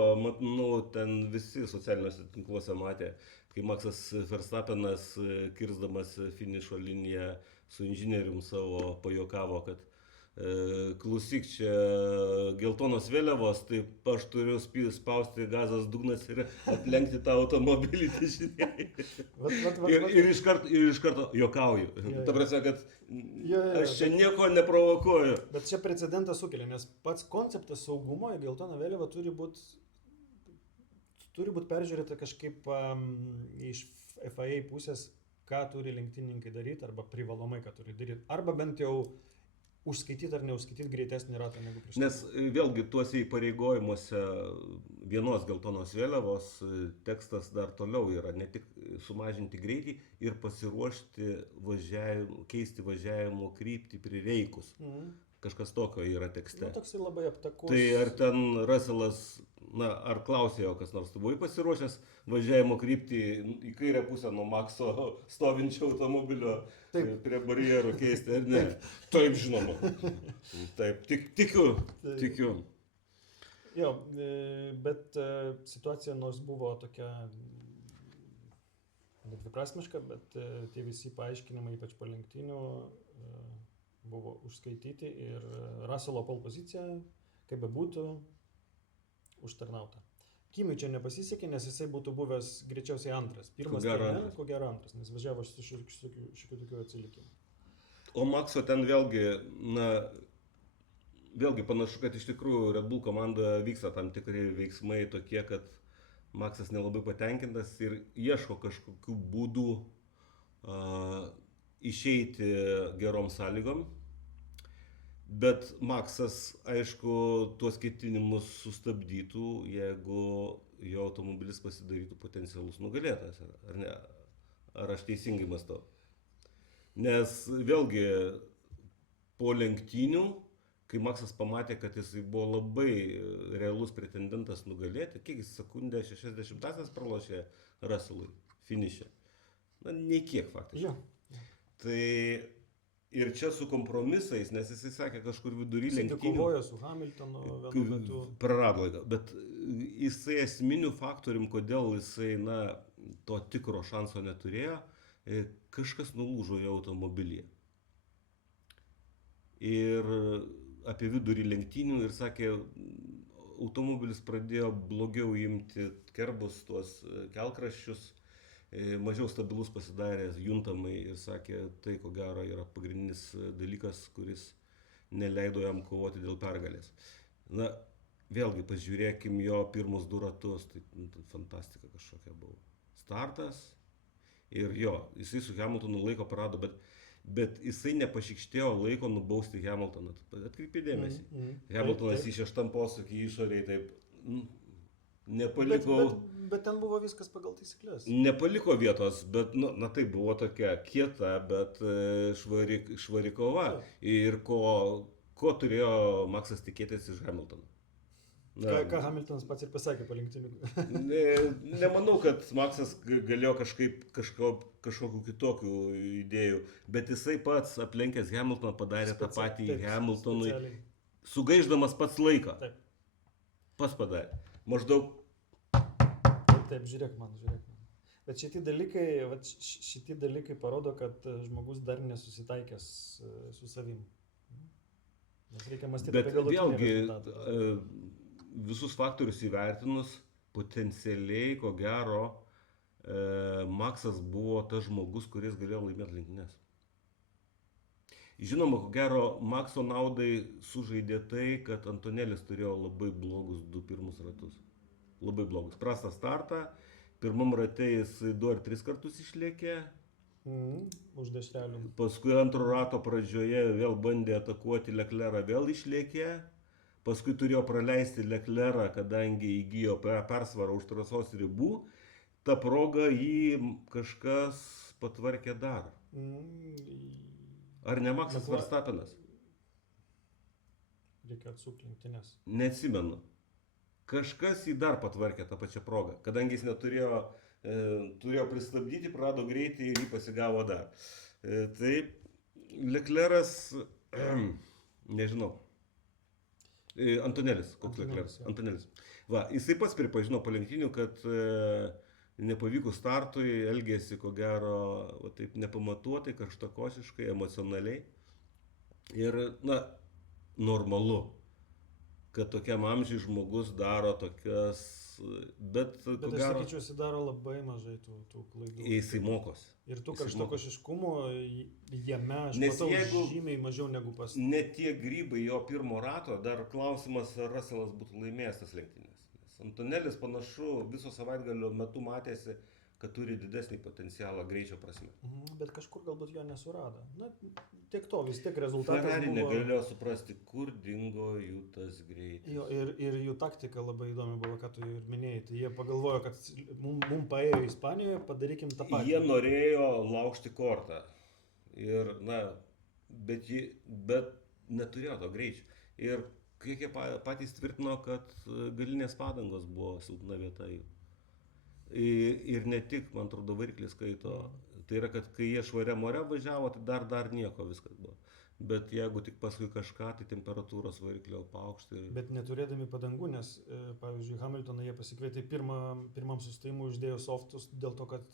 ten visi socialiniuose tinkluose matė, kai Maxas Verstappenas kirsdamas finišo liniją su inžinierium savo pajuokavo, kad klausyk, čia geltonos vėliavos, tai aš turiu spausti gazas dugnas ir aplenkti tą automobilį dešiniai. Ir iš karto juokauju. Ta prasme, kad aš čia nieko neprovokuoju. Bet čia precedentą sukelia, nes pats konceptas saugumo į geltoną vėliavą turi būti peržiūrėta kažkaip iš FIA pusės, ką turi lenktynininkai daryti, arba privalomai, ką turi daryti. Arba bent jau užskaityti ar neužskaityti greitesnį ratą negu prieš. Nes vėlgi tuose įpareigojimuose vienos geltonos vėliavos tekstas dar toliau yra, ne tik sumažinti greitį ir pasiruošti keisti važiavimo kryptį prireikus. Kažkas tokio yra tekste. Toksai labai aptakus. Tai ar ten Russellas, ar klausė jo kas nors, tu buvai pasiruošęs važiavimo kryptį į kairę pusę nuo Maxo stovinčio automobilio prie barjerų keisti, ar ne? Taip, žinoma. Taip, tikiu. Jo, bet situacija nors buvo tokia dviprasmiška, bet tie visi paaiškinimai, ypač po lenktynių, buvo užskaityti ir Russello pole pozicija, kaip bebūtų, užtarnauta. Kimiui čia nepasisekė, nes jisai būtų buvęs greičiausiai antras. Pirmas ko gero antras, nes važiavo šiokių tokių atsilikimų. O Maxo ten vėlgi panašu, kad iš tikrųjų Red Bull komandoje vyksta tam tikri veiksmai tokie, kad Maxas nelabai patenkintas ir ieško kažkokių būdų išeiti gerom sąlygom. Bet Maxas, aišku, tuos ketinimus sustabdytų, jeigu jo automobilis pasidarytų potencialus nugalėtojas, ar ne? Ar aš teisingai mąstau? Nes vėlgi po lenktynių, kai Maxas pamatė, kad jisai buvo labai realus pretendentas nugalėti, kiek jis sekundę 60-asias pralošė Russellui finiše? Nei kiek faktiškai. Tai ir čia su kompromisais, nes jisai sakė kažkur vidury lenktynių. Jisai kovojo su Hamiltonu vienu metu. Prarado laiką, bet jisai esminių faktorium, kodėl jisai to tikro šanso neturėjo, kažkas nulūžo jo automobilyje. Ir apie vidurį lenktynių ir sakė, automobilis pradėjo blogiau imti kerbus, tuos kelkraščius, mažiau stabilus pasidaręs juntamai ir sakė, tai ko gero yra pagrindinis dalykas, kuris neleido jam kovoti dėl pergalės. Na, vėlgi, pažiūrėkim jo pirmus 2 ratus, tai fantastika kažkokia buvo. Startas ir jo, jisai su Hamiltonu laiko prarado, bet jisai nepašykštėjo laiko nubausti Hamiltoną. Atkreipė dėmesį. Hamiltonas į 6 posūkį išoriai taip nepaliko. Bet ten buvo viskas pagal taisyklės. Nepaliko vietos, bet, na tai buvo tokia kieta, bet švari kova. Ir ko turėjo Maksas tikėtis iš Hamiltono? Ką Hamiltonas pats ir pasakė po lenktynių. Nemanau, kad Maksas galėjo kažkokių kitokių idėjų, bet jisai pats aplenkęs Hamiltoną padarė tą patį Hamiltonui, sugaišdamas pats laiką. Taip. Pats padarė. Maždaug. Taip, žiūrėk man. Bet šitie dalykai parodo, kad žmogus dar nesusitaikęs su savim. Nes reikia mąstyti apie galutinį rezultatą. Visus faktorius įvertinus, potencialiai, ko gero, Maksas buvo tas žmogus, kuris galėjo laimėti lenktynes. Žinoma, ko gero, Makso naudai sužaidė tai, kad Antonelis turėjo labai blogus 2 pirmus ratus. Labai blogus. Prastą startą, pirmam rate jis 2 ar 3 kartus išlėkė. Už dešrelių. Paskui antro rato pradžioje vėl bandė atakuoti Leclercą, vėl išlėkė. Paskui turėjo praleisti Leclercą, kadangi įgijo persvarą už trasos ribų. Ta proga jį kažkas patvarkė dar. Ar ne Maksas Verstappenas? Reikia atsukti lenktynes. Neatsimenu. Kažkas jį dar patvarkė tą pačią progą, kadangi jis turėjo pristabdyti, prarado greitį ir jį pasigavo dar. Taip, Leclerc'as, nežinau. Antonelis, koks Leclerc'as? Antonelis. Va, jisai pats pripažino po lenktynių, kad nepavykus startui, elgėsi ko gero taip nepamatuotai, karštakošiškai, emocionaliai. Ir, normalu, kad tokiam amžiui žmogus daro tokias, bet ko Bet aš gero sakyčiau, jis daro labai mažai tų klaidų. jisai mokosi. Ir tų karštakošiškumo jame aš Nes matau jeigu žymiai mažiau negu pas... Ne tie grybai jo pirmo rato, dar klausimas, ar Russellas būtų laimėjęs tas lenktynės. Nes Antonelis panašu viso savaitgalio metu matėsi, kad turi didesnį potencialą greičio prasme. Bet kažkur galbūt jo nesurado. Na, tiek to, vis tiek rezultatas Ferrari buvo... negalėjo suprasti, kur dingo jų tas greitis. Jo, ir jų taktika labai įdomi buvo, ką tu ir minėjai. Tai jie pagalvojo, kad mums paėjo Ispanijoje, padarykim tą patį. Jie norėjo laužti kortą. Ir, bet neturėjo to greičio. Ir kiek jie patys tvirtino, kad galinės padangos buvo silpna vieta jų. Ir ne tik, man atrodo, variklis kaito. Tai yra, kad kai jie švariam ore važiavo, tai dar nieko viskas buvo. Bet jeigu tik paskui kažką, tai temperatūros variklio paaukšti. Bet neturėdami padangų, nes, pavyzdžiui, Hamiltoną jie pasikvietė pirmam sustojimui uždėjo softus dėl to, kad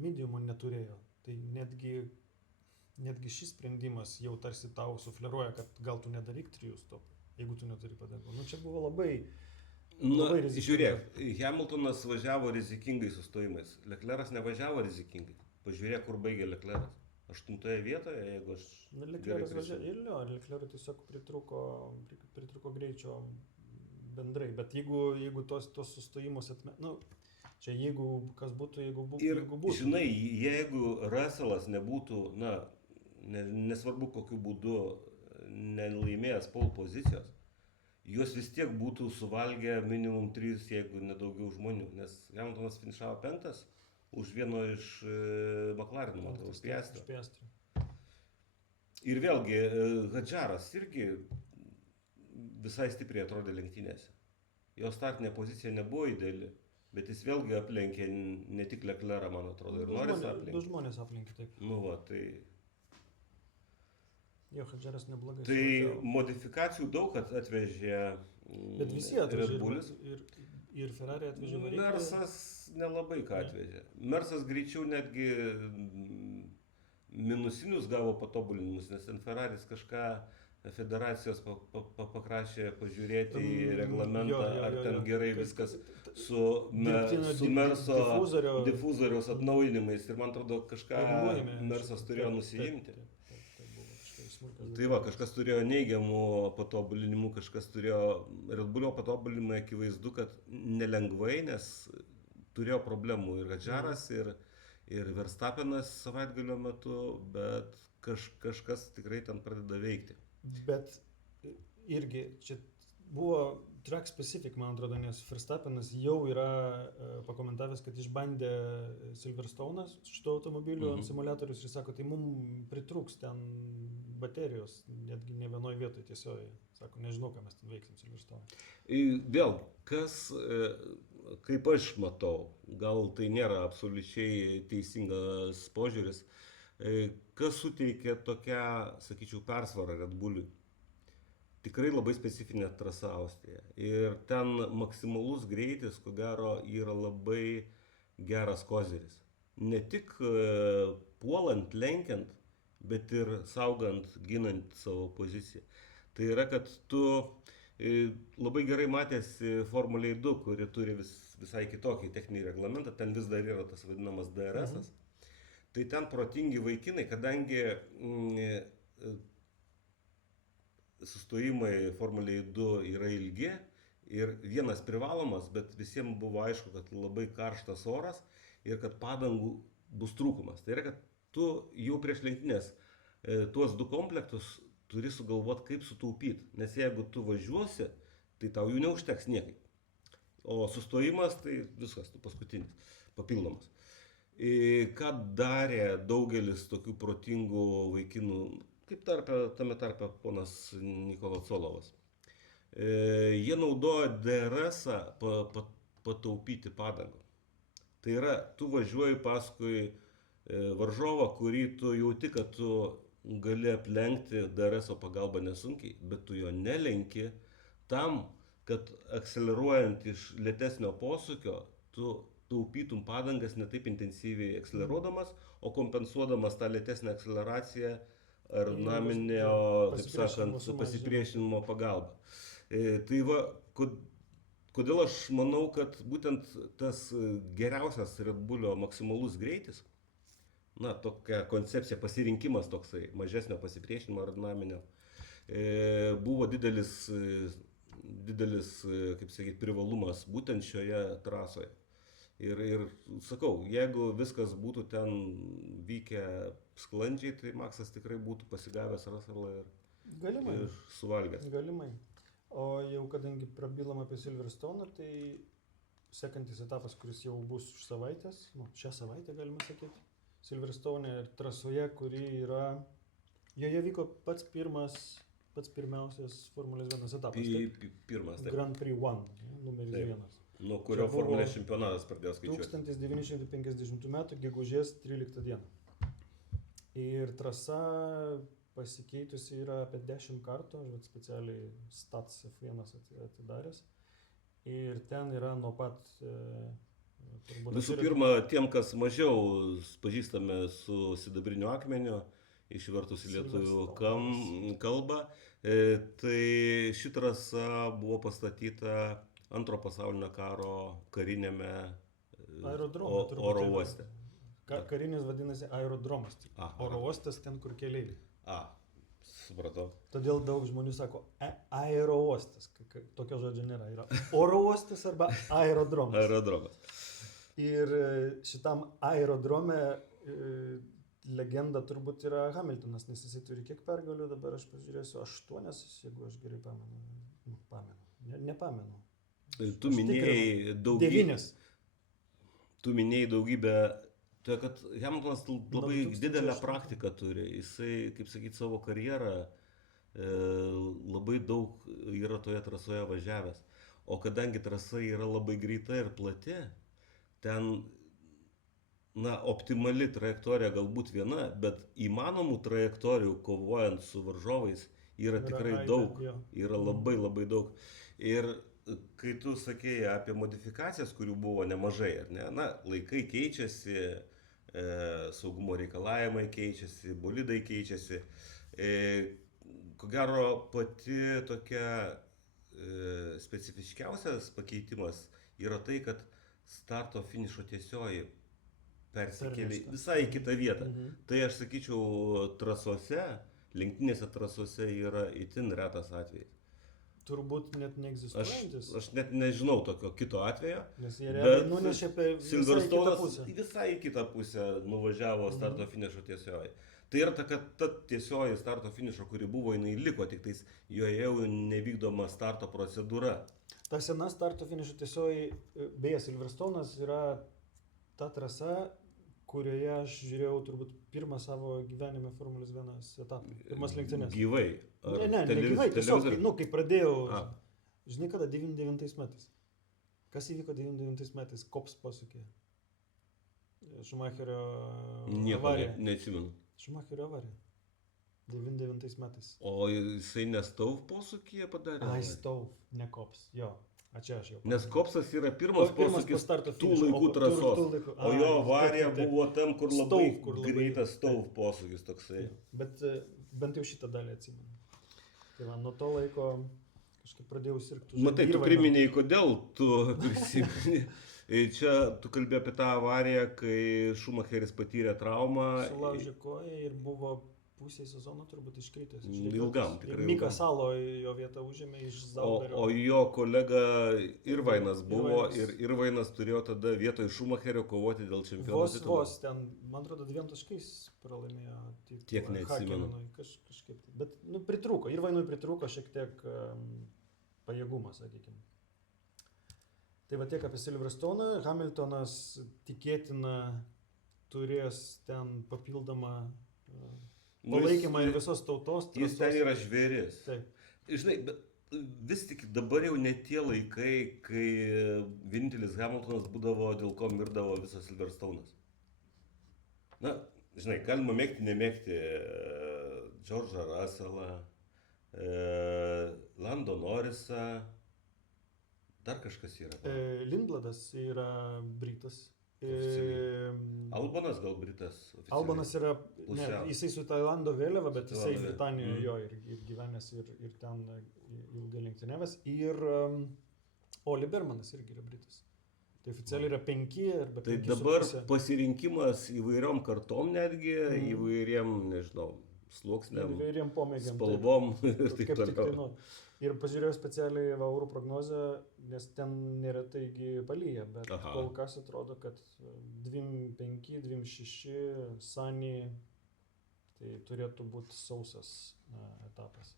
mediumo neturėjo. Tai netgi šis sprendimas jau tarsi tau sufleruoja, kad gal tu nedaryk 3 stopų, jeigu tu neturi padangų. Čia buvo labai rizikinga. Žiūrėk, Hamiltonas važiavo rizikingai sustojimais. Leclerc'as nevažiavo rizikingai. Pažiūrėk, kur baigė Leclerc'as. 8 vietoje, jeigu aš... Leclerc'ui tiesiog pritruko greičio bendrai. Bet jeigu tos sustojimus čia jeigu kas būtų, jeigu būtų. Žinai, jeigu Russellas nebūtų, nesvarbu kokiu būdu, nelaimėjęs pole pozicijos, juos vis tiek būtų suvalgę minimum 3, jeigu nedaugiau žmonių, nes Hamiltonas finišavo 5 už vieno iš McLaren, matau, už Piastri. Ir vėlgi, Hadžaras irgi visai stipriai atrodė lenktynėse. Jo startinė pozicija nebuvo ideali, bet jis vėlgi aplenkė ne tik Leclerc'ą, man atrodo, ir Norrisą aplenkė. 2 žmonės aplenkė, taip. Tai... Jo, Hadžaras neblogai. Tai modifikacijų daug atvežė Bet visi atvežė. Red Bullis. Ir Ferrari atvežė variklį. Mersas nelabai ką atvežė. Mersas greičiau netgi minusinius gavo patobulinimus, nes ten Ferraris kažką federacijos paprašė pažiūrėti į Jo, reglamentą, ar ten gerai viskas su Dirbtinio Merso difuzorio- difuzoriaus atnaujinimais ir man atrodo kažką Reguliuojami, Mersas aišku. turėjo Taip, nusiimti. taip, buvo kažkokios smulkios Tai va, kažkas turėjo neigiamų patobulinimų, kažkas turėjo Red Bullio patobulinimai, akivaizdu, kad nelengvai, nes turėjo problemų ir Hadžaras, ir Verstappenas savaitgalio metu, bet kažkas tikrai ten pradeda veikti. Bet irgi čia buvo track specific, man atrodo, nes Verstappenas jau yra pakomentavęs, kad išbandė Silverstone'ą šito automobiliu ant simuliatorius ir sako, tai mums pritrūks ten baterijos, netgi ne vienoje vietoje tiesiogiai. Sako, nežinau, ką mes ten veiksim Silverstone'ą. Vėl, kaip aš matau, gal tai nėra absoliučiai teisingas požiūris, kas suteikia tokią, sakyčiau, persvarą Red Bullui. Tikrai labai specifinė trasa Austrija. Ir ten maksimalus greitis, ko gero, yra labai geras koziris. Ne tik puolant, lenkiant, bet ir saugant, ginant savo poziciją. Tai yra, kad tu labai gerai matėsi Formuliai 2, kuri turi visai kitokį techninį reglamentą, ten vis dar yra tas vadinamas DRS-as. Tai ten protingi vaikinai, kadangi sustojimai Formuliai 2 yra ilgi ir vienas privalomas, bet visiems buvo aišku, kad labai karštas oras ir kad padangų bus trūkumas. Tai yra, kad tu jau prieš lenktynės tuos du komplektus turi sugalvoti, kaip sutaupyti, nes jeigu tu važiuosi, tai tau jų neužteks niekaip. O sustojimas, tai viskas, tu paskutinis, papildomas. Ką darė daugelis tokių protingų vaikinų, kaip tame tarpe ponas Nikola Colovas. Jie naudoja DRS-ą pataupyti padangą. Tai yra, tu važiuoji paskui varžovą, kurį tu jauti, kad tu gali aplenkti DRS-o pagalba nesunkiai, bet tu jo nelenki tam, kad akceleruojant iš lėtesnio posūkio, tu taupytum padangas ne taip intensyviai akceleruodamas, o kompensuodamas tą lėtesnę akceleraciją aerodinaminio, taip sakant, pasipriešinimo pagalba. Tai va, kodėl aš manau, kad būtent tas geriausias Red Bullio maksimalus greitis, tokia koncepcija, pasirinkimas toksai mažesnio pasipriešinimo aerodinaminio, buvo didelis, kaip sakyti, privalumas būtent šioje trasoje. Ir sakau, jeigu viskas būtų ten vykę sklandžiai, tai Maksas tikrai būtų pasigavęs Russellą ir suvalgęs. Galimai. O jau kadangi prabilom apie Silverstone'ą, tai sekantis etapas, kuris jau bus už savaitės, šią savaitę galima sakyti, Silverstone'e ir trasoje, kuri yra, joje vyko pats pirmiausias Formulės 1 etapas. Pirmas, taip. Grand Prix 1, numeris 1. Nuo kurio Formulės čempionatas pradėjo skaičiuoti. 1950 m. gegužės 13 d. Ir trasa pasikeitusi yra apie 10 kartų, aš specialiai Stats F1 atidaręs. Ir ten yra nuo pat... Visų pirma, tiem, kas mažiau pažįstame su Sidabriniu akmeniu, išvertus į lietuvių kalbą, tai ši trasa buvo pastatyta Antro pasaulinio karo karinėme oro uoste. Karinis vadinasi aerodromas. Oro uostas ten, kur keleiviai. Supratau. Todėl daug žmonių sako aero uostas. Tokio žodžio nėra. Yra oro uostas arba aerodromas. Aerodromas. Ir šitam aerodrome legenda turbūt yra Hamiltonas, nes jisai turi kiek pergalių, dabar aš pažiūrėsiu, 8, jeigu aš gerai pamenu. Nepamenu. Tu minėjai daugybę, tai kad Hamiltonas labai didelę praktiką turi, jisai, kaip sakyti, savo karjerą labai daug yra toje trasoje važiavęs, o kadangi trasa yra labai greita ir plati, ten, optimali trajektorija galbūt viena, bet įmanomų trajektorijų kovojant su varžovais yra tikrai daug, yra labai labai daug. Ir kai tu sakėjai apie modifikacijas, kurių buvo nemažai, ar ne? Laikai keičiasi, saugumo reikalavimai keičiasi, bolidai keičiasi. ko gero pati tokia specifiškiausias pakeitimas yra tai, kad starto finišo tiesioji persikėlė Pernešta. visai į kitą vietą. Mhm. Tai aš sakyčiau, trasose, lenktynėse trasose yra itin retas atvejis. Turbūt net neegzistuojantis. Aš net nežinau tokio kito atvejo. Nes jie realiai Bet nunešė apie visai kitą Silverstone'as pusę. visai į kitą pusę nuvažiavo starto finišo tiesioji. Tai yra ta tiesioji starto finišo, kuri buvo, jinai liko, tik tais joje jau nevykdoma starto procedūra. Ta sena starto finišo tiesioji, beje, Silverstone'as yra ta trasa, kurioje aš žiūrėjau turbūt pirmą savo gyvenime Formulės 1 etapą. Pirmas lenktynės. Gyvai. Ar Ne, gyvai, tiesiog, televizorių? kai pradėjau, A. žinai, kada 99 metais. Kas įvyko 99 metais? Kops posūkė. Šumacherio Nieko avarija. neatsimenu. Šumacherio avarija. 99 metais. O jisai nestauv posūkyje padarė? Ai, Stov, ne Kops, jo. A čia aš jau. Nes Kopsas yra pirmas Pirmas po posūkis starto tų finišo, laikų o trasos. tų laikų- O jo Ai, avarija taip, taip. buvo tam, kur labai Stauv, kur labai- greitas stauv posūkis toksai. Bet bent jau šitą dalį atsimenu. Tai va, nuo to laiko kažkaip pradėjau sirgti. Matai, tu priminėjai, kodėl tu prisimeni. Čia tu kalbėjai apie tą avariją, kai Šumacheris patyrė traumą. Sulaužė koją ir buvo pusė sezono turbūt iškritęs. Ilgam, tikrai Ir Mika ilgam. Salo jo vietą užėmė iš O Zauberio. jo kolega Irvainas buvo Irvainas. ir Irvainas turėjo tada vietoj Šumacherio kovoti dėl čempiono titulo. Vos ten, man atrodo, 2 taškais pralaimėjo. Tiek neatsimenu. Hakelinui, kažkaip. Bet, pritrūko. Irvainui pritrūko šiek tiek pajėgumą, sakykime. Tai va tiek apie Silverstone'ą. Hamiltonas tikėtina turės ten papildomą palaikymą ir visos tautos. Jis ten yra žvėris. Taip. Žinai, bet vis tik dabar jau ne tie laikai, kai vienintelis Hamiltonas būdavo, dėl ko mirdavo visas Silverstone'as. Na, žinai, galima mėgti, nemėgti Džordžą Russellą, Lando Norrisą, dar kažkas yra. Lindbladas yra Britas. Albonas gal Britas. oficialiai. Albanas yra, ne, Pusiau. jisai su Tailando vėliava, bet Su jisai Tailando vėliava. Britanijoje jo ir gyvenęs ir ten ilgai lenktyniavęs. Ir Oli Bermanas irgi yra Britas. Tai oficialiai yra 5 arba 5. Tai dabar pasirinkimas įvairiom kartom netgi, įvairiem, nežinau, sluoksniam, įvairiem pomėgiam. spalvom ir Taip, taip kaip tik tai toliau. nori. Ir pažiūrėjau specialiai va, orų prognozę, nes ten neretai palyja, bet Aha. kol kas atrodo, kad 2,5, 2,6 Sunny, tai turėtų būti sausas etapas.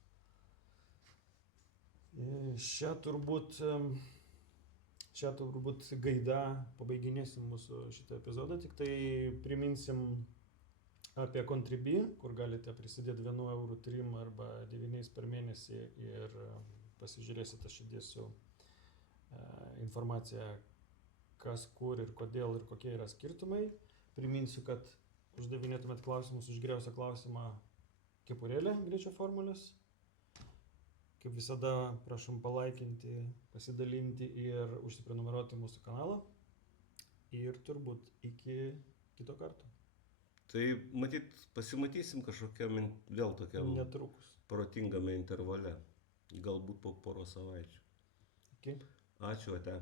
Čia turbūt gaida pabaiginėsim mūsų šitą epizodą, tik tai priminsim apie Contribui, kur galite prisidėti 1,3 € arba 9 per mėnesį ir pasižiūrėsite, aš įdėsiu informaciją, kas, kur ir kodėl ir kokie yra skirtumai. Priminsiu, kad uždavinėtumėt klausimus už geriausią klausimą kepurėlę greičio formulės. Kaip visada, prašom palaikinti, pasidalinti ir užsiprenumeruoti mūsų kanalą. Ir turbūt iki kito karto. Tai matyt, pasimatysim kažkokiam vėl tokiam Netrukus. protingame intervale. Galbūt po poros savaičių. Iki. Ačiū, ate.